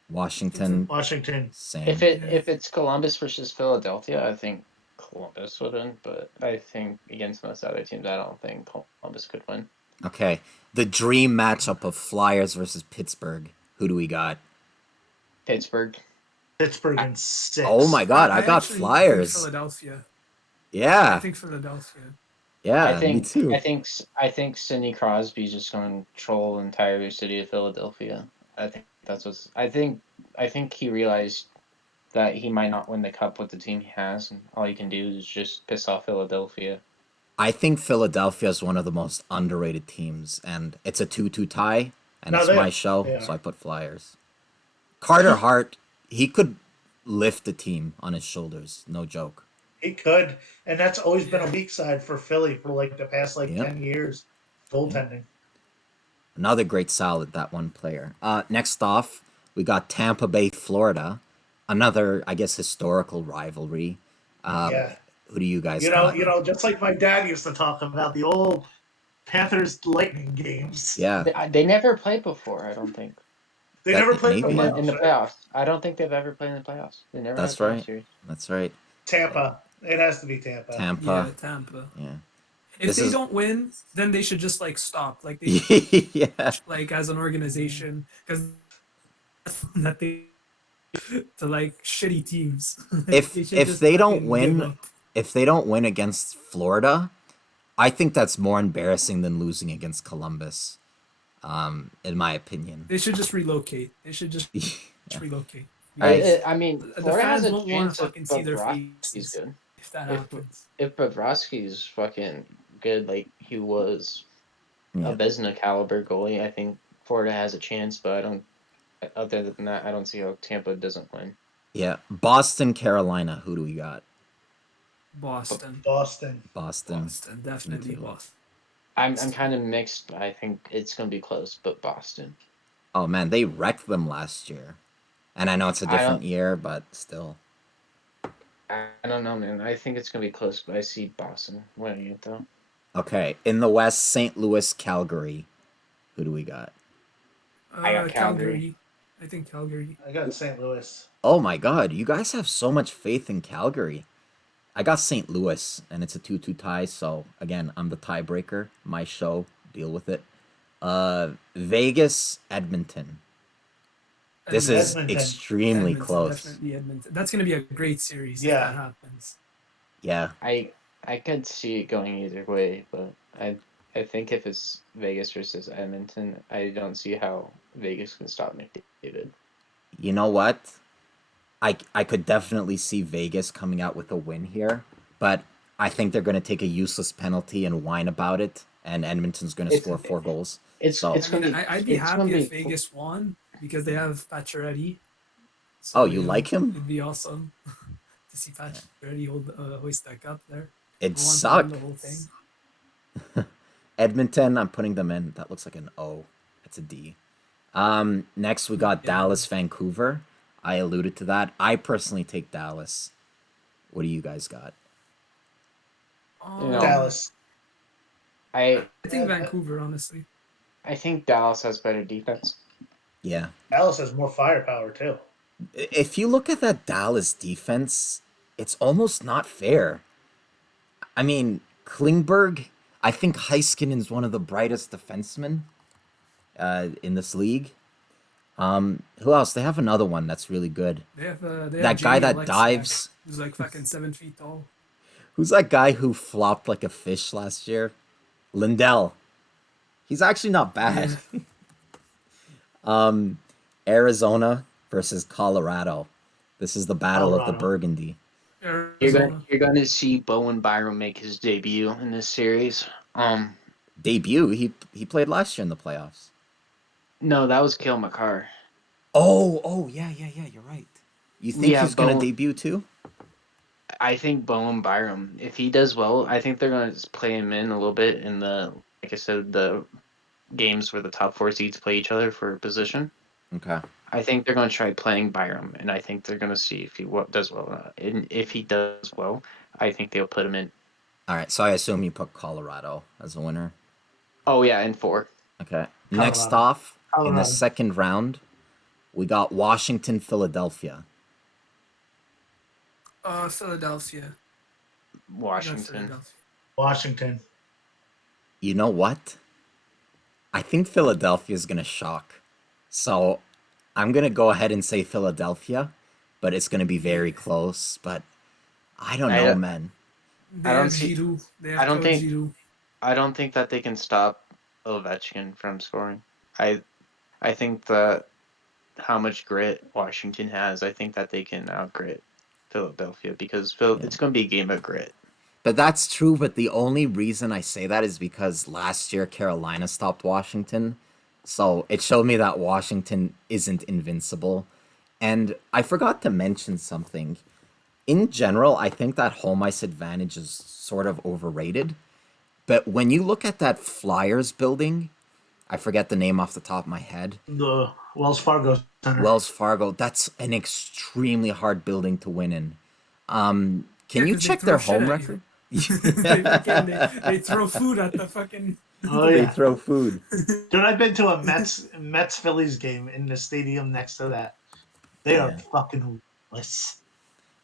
Washington, Washington. same. If it's Columbus versus Philadelphia, I think Columbus would win. But I think against most other teams, I don't think Columbus could win. Okay, the dream matchup of Flyers versus Pittsburgh. Who do we got? Pittsburgh. Pittsburgh in 6. Oh my God, I got actually think Flyers. Philadelphia. I Yeah, think Philadelphia. me too. I think Sidney Crosby's just going to troll the entire city of Philadelphia. I think that's what's. I think he realized that he might not win the cup with the team he has, and all he can do is just piss off Philadelphia. I think Philadelphia is one of the most underrated teams, and it's a 2-2 tie, and No, it's they- my show, they are. so I put Flyers. Carter Hart, he could lift the team on his shoulders, no joke. He could, and that's always been a weak side for Philly for like the past Yeah. 10 years. Goaltending. Another great salad, that one player. Next off, we got Tampa Bay, Florida. Another, I guess, historical rivalry. Yeah. Who do you guys You got? know, just like my dad used to talk about the old Panthers Lightning games. Yeah, They never played before. I don't think They That- never played maybe. the in the playoffs, right? playoffs. I don't think they've ever played in the playoffs. They never. That's had a playoff right. series. that's right. Tampa. It has to be Tampa. Yeah, Tampa. Tampa. Yeah. If This they is- don't win, then they should just like stop, like they Yeah. like as an organization, because that they to like shitty teams. If- They should if just they don't fucking win- give up. If they don't win against Florida, I think that's more embarrassing than losing against Columbus, in my opinion. They should just relocate. They should just Yeah. relocate. Alright. I mean, The Florida has fans a won't want chance to if fucking see their Bobrovsky's faces good. if that If- happens. If Bobrovsky's fucking good, like he was Yeah. a Vezina caliber goalie, I think Florida has a chance. But I don't. Other than that, I don't see how Tampa doesn't win. Yeah. Boston, Carolina. Who do we got? Boston. Boston. Boston. Definitely too. Boston. I'm kind of mixed. But I think it's gonna be close, but Boston. Oh man, they wrecked them last year. And I know it's a I different don't- year, but still. I don't know, man. I think it's gonna be close, but I see Boston winning it though. Okay. In the West, St. Louis, Calgary. Who do we got? I got Calgary. I think Calgary. I got St. Louis. Oh my god, you guys have so much faith in Calgary. I got St. Louis, and it's a 2-2 tie, so again, I'm the tiebreaker. My show, deal with it. Vegas, Edmonton. This is Edmonton. extremely Edmonton, close. Definitely Edmonton. That's gonna be a great series Yeah. if that happens. Yeah, I could see it going either way, but I think if it's Vegas versus Edmonton, I don't see how Vegas can stop McDavid. you know what? I could definitely see Vegas coming out with a win here, but I think they're going to take a useless penalty and whine about it, and Edmonton's going to It's- score 4 goals. It's So- it's I gonna mean, be. I'd be it's gonna happy if be- Vegas won because they have Pacioretty. Oh, you like him? It'd be awesome to see Pacioretty hoist that cup there. It Go on to win sucked. the whole thing. Edmonton, I'm putting them in. That looks like an O. That's a D. Next we got Yeah. Dallas, Vancouver. I alluded to that. I personally take Dallas. What do you guys got? Oh, Dallas. I I think Vancouver, honestly. I think Dallas has better defense. Yeah. Dallas has more firepower too. If you look at that Dallas defense, it's almost not fair. I mean, Klingberg, I think Heiskanen's one of the brightest defensemen in this league. Who else? They have another one that's really good. They have they That have guy Jamie that Alexis, dives. who's like fucking 7 feet tall. Who's that guy who flopped like a fish last year? Lindell. He's actually not bad. Arizona versus Colorado. This is the battle of the Colorado. Burgundy. Arizona. You're gonna see Bowen Byram make his debut in this series. Debut. He played last year in the playoffs. No, that was Cale Makar. Oh, yeah, you're right. You think Yeah, he's gonna Bowen- debut too? I think Bowen Byram, if he does well, I think they're gonna just play him in a little bit in the, like I said, the games where the top 4 seeds play each other for position. Okay. I think they're going to try playing Byram, and I think they're going to see if he does well or not. And if he does well, I think they'll put him in. All right. So I assume you put Colorado as a winner. Oh yeah, in 4. Okay. Colorado. Next off, in the Colorado. second round, we got Washington, Philadelphia. Philadelphia. I got Washington. Philadelphia. Washington. You know what? I think Philadelphia is gonna shock. So I'm gonna go ahead and say Philadelphia, but it's gonna be very close. But I don't know, man. They I don't have see- Giroud. They have I don't think- Giroud. I don't think that they can stop Ovechkin from scoring. I think that how much grit Washington has, I think that they can outgrit Philadelphia because it's going to be a game of grit. But that's true. But the only reason I say that is because last year Carolina stopped Washington. So it showed me that Washington isn't invincible. And I forgot to mention something. In general, I think that home ice advantage is sort of overrated. But when you look at that Flyers building, I forget the name off the top of my head. The Wells Fargo Center. Wells Fargo, that's an extremely hard building to win in. Can Yeah, you 'cause they check throw their shit home at you. record? they throw food at the fucking. Oh They yeah, throw food. dude. I've been to a Mets Phillies game in the stadium next to that. They are Yeah. fucking ruthless.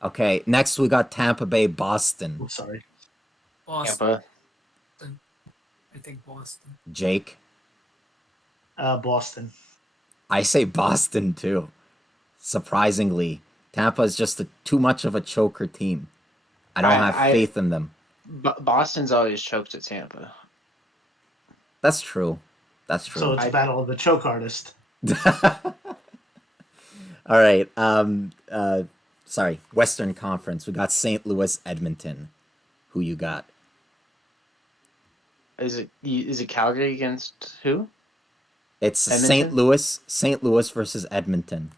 Okay, next we got Tampa Bay, Boston. I'm sorry. Boston. Tampa. I think Boston. Jake, Boston. I say Boston too. Surprisingly, Tampa is just too much of a choker team. I don't have faith in them. Boston's always choked at Tampa. That's true. That's true. So it's battle of the choke artist. All right. Sorry. Western Conference. We got St. Louis, Edmonton. Who you got? Is it Calgary against who? It's St. Edmonton? Louis. St. Louis versus Edmonton.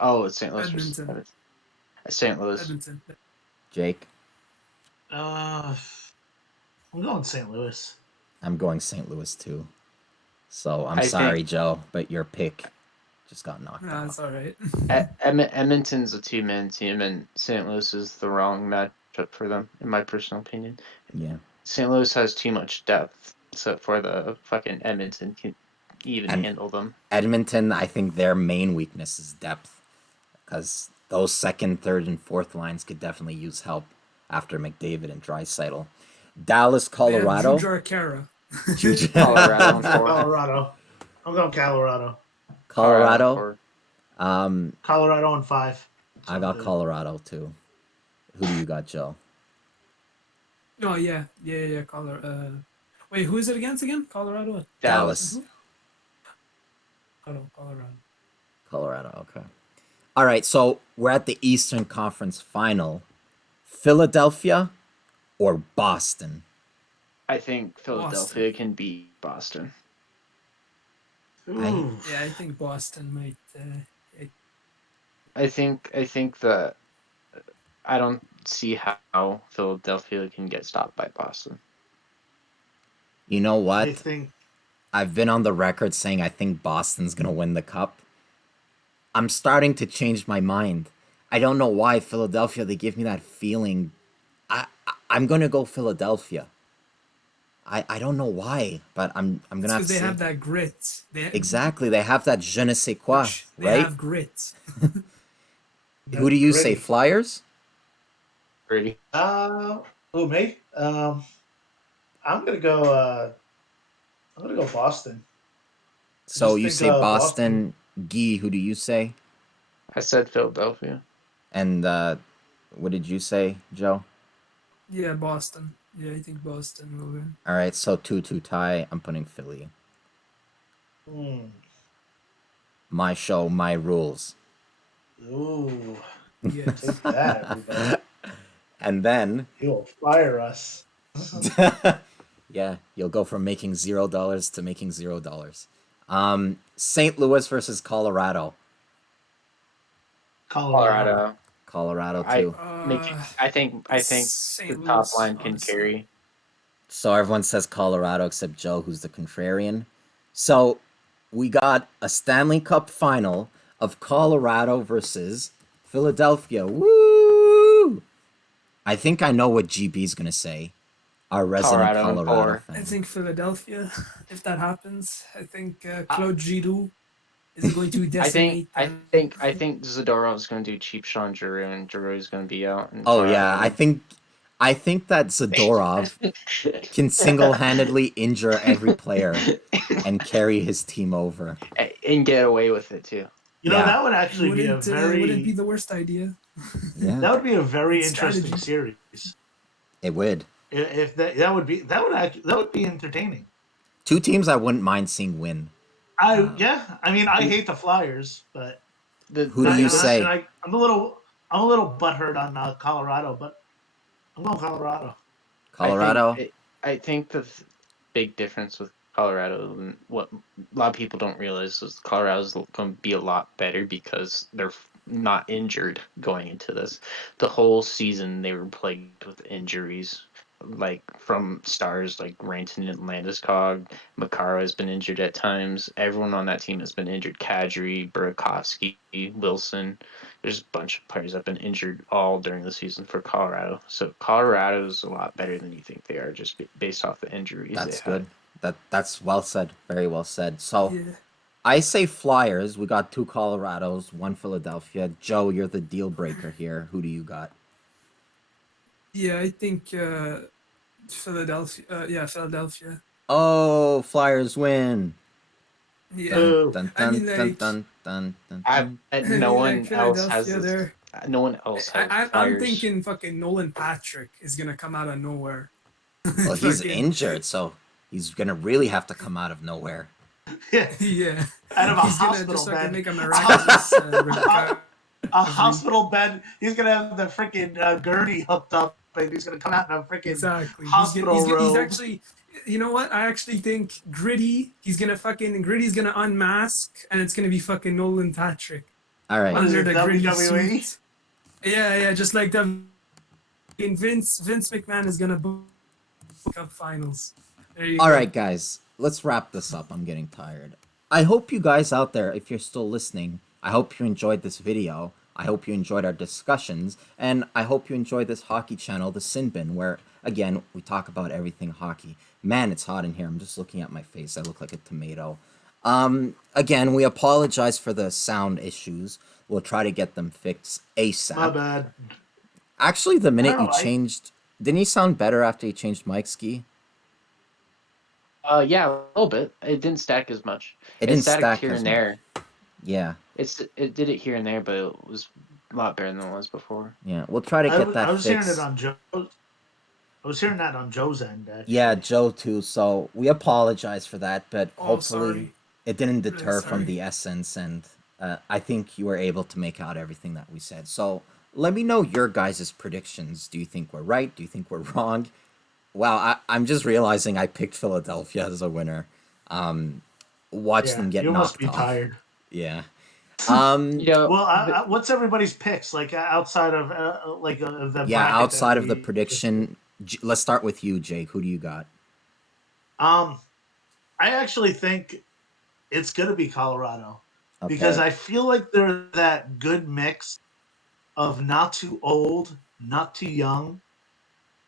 Oh, it's St. Louis. Edmonton. St. Louis. Edmonton. Jake, I'm going St. Louis. I'm going St. Louis too. So I'm I sorry, think- Joe, but your pick just got knocked No, out. it's all right. Edmonton's a 2-man team, and St. Louis is the wrong matchup for them, in my personal opinion. Yeah. St. Louis has too much depth, so for the fucking Edmonton can even And- handle them. Edmonton, I think their main weakness is depth, because those second, third, and fourth lines could definitely use help after McDavid and Draisaitl. Dallas, Colorado. Jujhar Colorado in 4. Colorado. I'm going Colorado. Colorado. for- Colorado in 5. I got Colorado too. Who do you got, Joe? Oh yeah. Colorado. Wait, who is it against again? Colorado. Dallas. Colorado. Colorado, okay. All right, so we're at the Eastern Conference Final. Philadelphia or Boston? I think Philadelphia can beat Boston. Ooh. Yeah, I think Boston might. I think that I don't see how Philadelphia can get stopped by Boston. You know what? I think I've been on the record saying I think Boston's going to win the cup. I'm starting to change my mind. I don't know why Philadelphia, they give me that feeling. I'm going to go Philadelphia. I don't know why, but I'm going to have Because to they say. have that grit. Exactly, they have that je ne sais quoi, They right? have grit. Who do you say, Gritty. Flyers? Ready? Who me? I'm gonna go. I'm gonna go Boston. So just you think, say Boston. Boston. Guy, who do you say? I said Philadelphia. And what did you say, Joe? Yeah, Boston. Yeah, I think Boston will win. All right, so 2-2 tie. I'm putting Philly. My show, my rules. Ooh, Yes. take that, everybody. And then, You'll fire us. yeah, you'll go from making $0 to making $0. St. Louis versus Colorado. Colorado. Colorado I- too. I think the St. top Louis, line can honestly. carry. So everyone says Colorado except Joe, who's the contrarian. So we got a Stanley Cup final of Colorado versus Philadelphia. Woo! I think I know what GB's gonna say. Our resident Colorado in Colorado 4. I fan. think Philadelphia, if that happens, I think Claude Giroux is going to decimate them. I think Zadorov's going to do cheap Sean Giroux, and Giroux is going to be out. And Oh Colorado yeah, I think that Zadorov wins. can single-handedly injure every player and carry his team over. And get away with it too. You know, Yeah. that would actually be a Wouldn't be very the worst idea. Yeah, that would be a very It's interesting strategy. series. it would. If that would be entertaining. Two teams I wouldn't mind seeing win. I mean, I hate the Flyers, but Who do you say? I'm a little butthurt on Colorado, but I'm going Colorado. Colorado? I think the big difference with Colorado and what a lot of people don't realize is Colorado's going to be a lot better because they're not injured going into this. The whole season they were plagued with injuries, like from stars like Rantanen and Landeskog. Makara has been injured at times. Everyone on that team has been injured. Kadri, Burakovsky, Wilson. There's a bunch of players that have been injured all during the season for Colorado. So Colorado's a lot better than you think they are, just based off the injuries. That's they good. That's well said. Very well said. So Yeah. I say Flyers. We got two Colorados, one Philadelphia. Joe, you're the deal breaker here. Who do you got? Yeah, I think Philadelphia. Philadelphia. Oh, Flyers win. Yeah. Boo. Dun, I mean, dun, like, dun, dun, dun, I, dun. no like one else has Philadelphia this. there. No one else has I'm Flyers. thinking fucking Nolan Patrick is gonna come out of nowhere. Well, he's Fucking- injured, so he's gonna really have to come out of nowhere. Yeah, Yeah. out of a He's gonna hospital just fucking bed. make a miraculous recovery. A hospital bed. He's gonna have the freaking gurney hooked up, and he's gonna come out in a freaking Exactly. hospital He's robe. actually, you know what? I actually think Gritty's gonna unmask, and it's gonna be fucking Nolan Patrick All right. What is under it, the Gritty WWE? suit. Yeah, just like the Vince McMahon is gonna book up finals. There you All go. right, guys, let's wrap this up. I'm getting tired. I hope you guys out there, if you're still listening, I hope you enjoyed this video. I hope you enjoyed our discussions, and I hope you enjoyed this hockey channel, The Sin Bin, where, again, we talk about everything hockey. Man, it's hot in here. I'm just looking at my face. I look like a tomato. Again, we apologize for the sound issues. We'll try to get them fixed ASAP. My bad. Actually, the minute don't you know, changed... Didn't he sound better after you changed mic ski? Yeah, a little bit. It didn't stack as much. It didn't stacked stack here as and there. Yeah, It did it here and there, but it was a lot better than it was before. yeah. We'll try to get that I was fixed. hearing it on Joe. I was hearing that on Joe's end. Actually. Yeah, Joe too. So we apologize for that, but Oh, hopefully sorry. it didn't Really deter from sorry. the essence, and I think you were able to make out everything that we said. So let me know your guys' predictions. Do you think we're right? Do you think we're wrong? Wow, I'm just realizing I picked Philadelphia as a winner. Watch Yeah, them get you must knocked be off. tired. Yeah. Yeah. Well, what's everybody's picks like outside of the Yeah, bracket outside that of the we- prediction, let's start with you, Jake. Who do you got? I actually think it's gonna be Colorado because Okay. I feel like they're that good mix of not too old, not too young.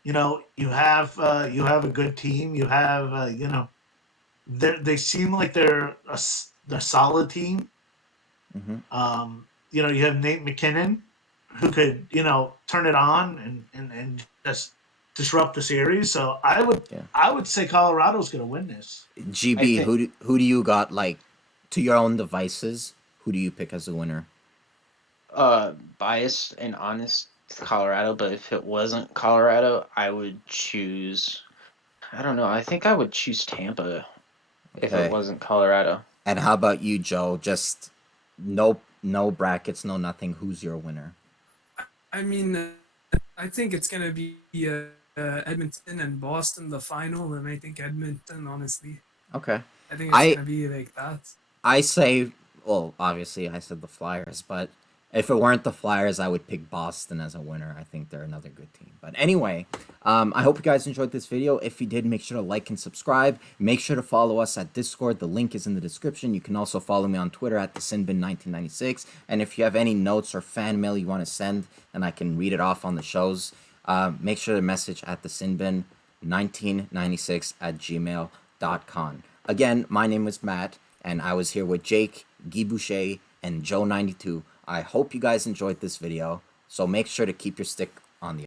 You know, you have a good team. You have they seem like they're a solid team. Mhm. You have Nate McKinnon, who could turn it on and just disrupt the series. So Yeah. I would say Colorado's going to win this. GB, who do you got, like, to your own devices? Who do you pick as a winner? Biased and honest, Colorado. But if it wasn't Colorado, I would choose. I don't know. I think I would choose Tampa if Okay. it wasn't Colorado. And how about you, Joe? Just no brackets, no nothing. Who's your winner? I mean, I think it's gonna be Edmonton and Boston the final, and I think Edmonton, honestly, Okay. I think it's I- gonna be like that. I say, well, obviously I said the Flyers, but If it weren't the Flyers, I would pick Boston as a winner. I think they're another good team. But anyway, I hope you guys enjoyed this video. If you did, make sure to like and subscribe. Make sure to follow us at Discord. The link is in the description. You can also follow me on Twitter at thesinbin1996. And if you have any notes or fan mail you want to send, and I can read it off on the shows, make sure to message at thesinbin1996@gmail.com. Again, my name is Matt, and I was here with Jake, Gibbehh, and Joe92. I hope you guys enjoyed this video, so make sure to keep your stick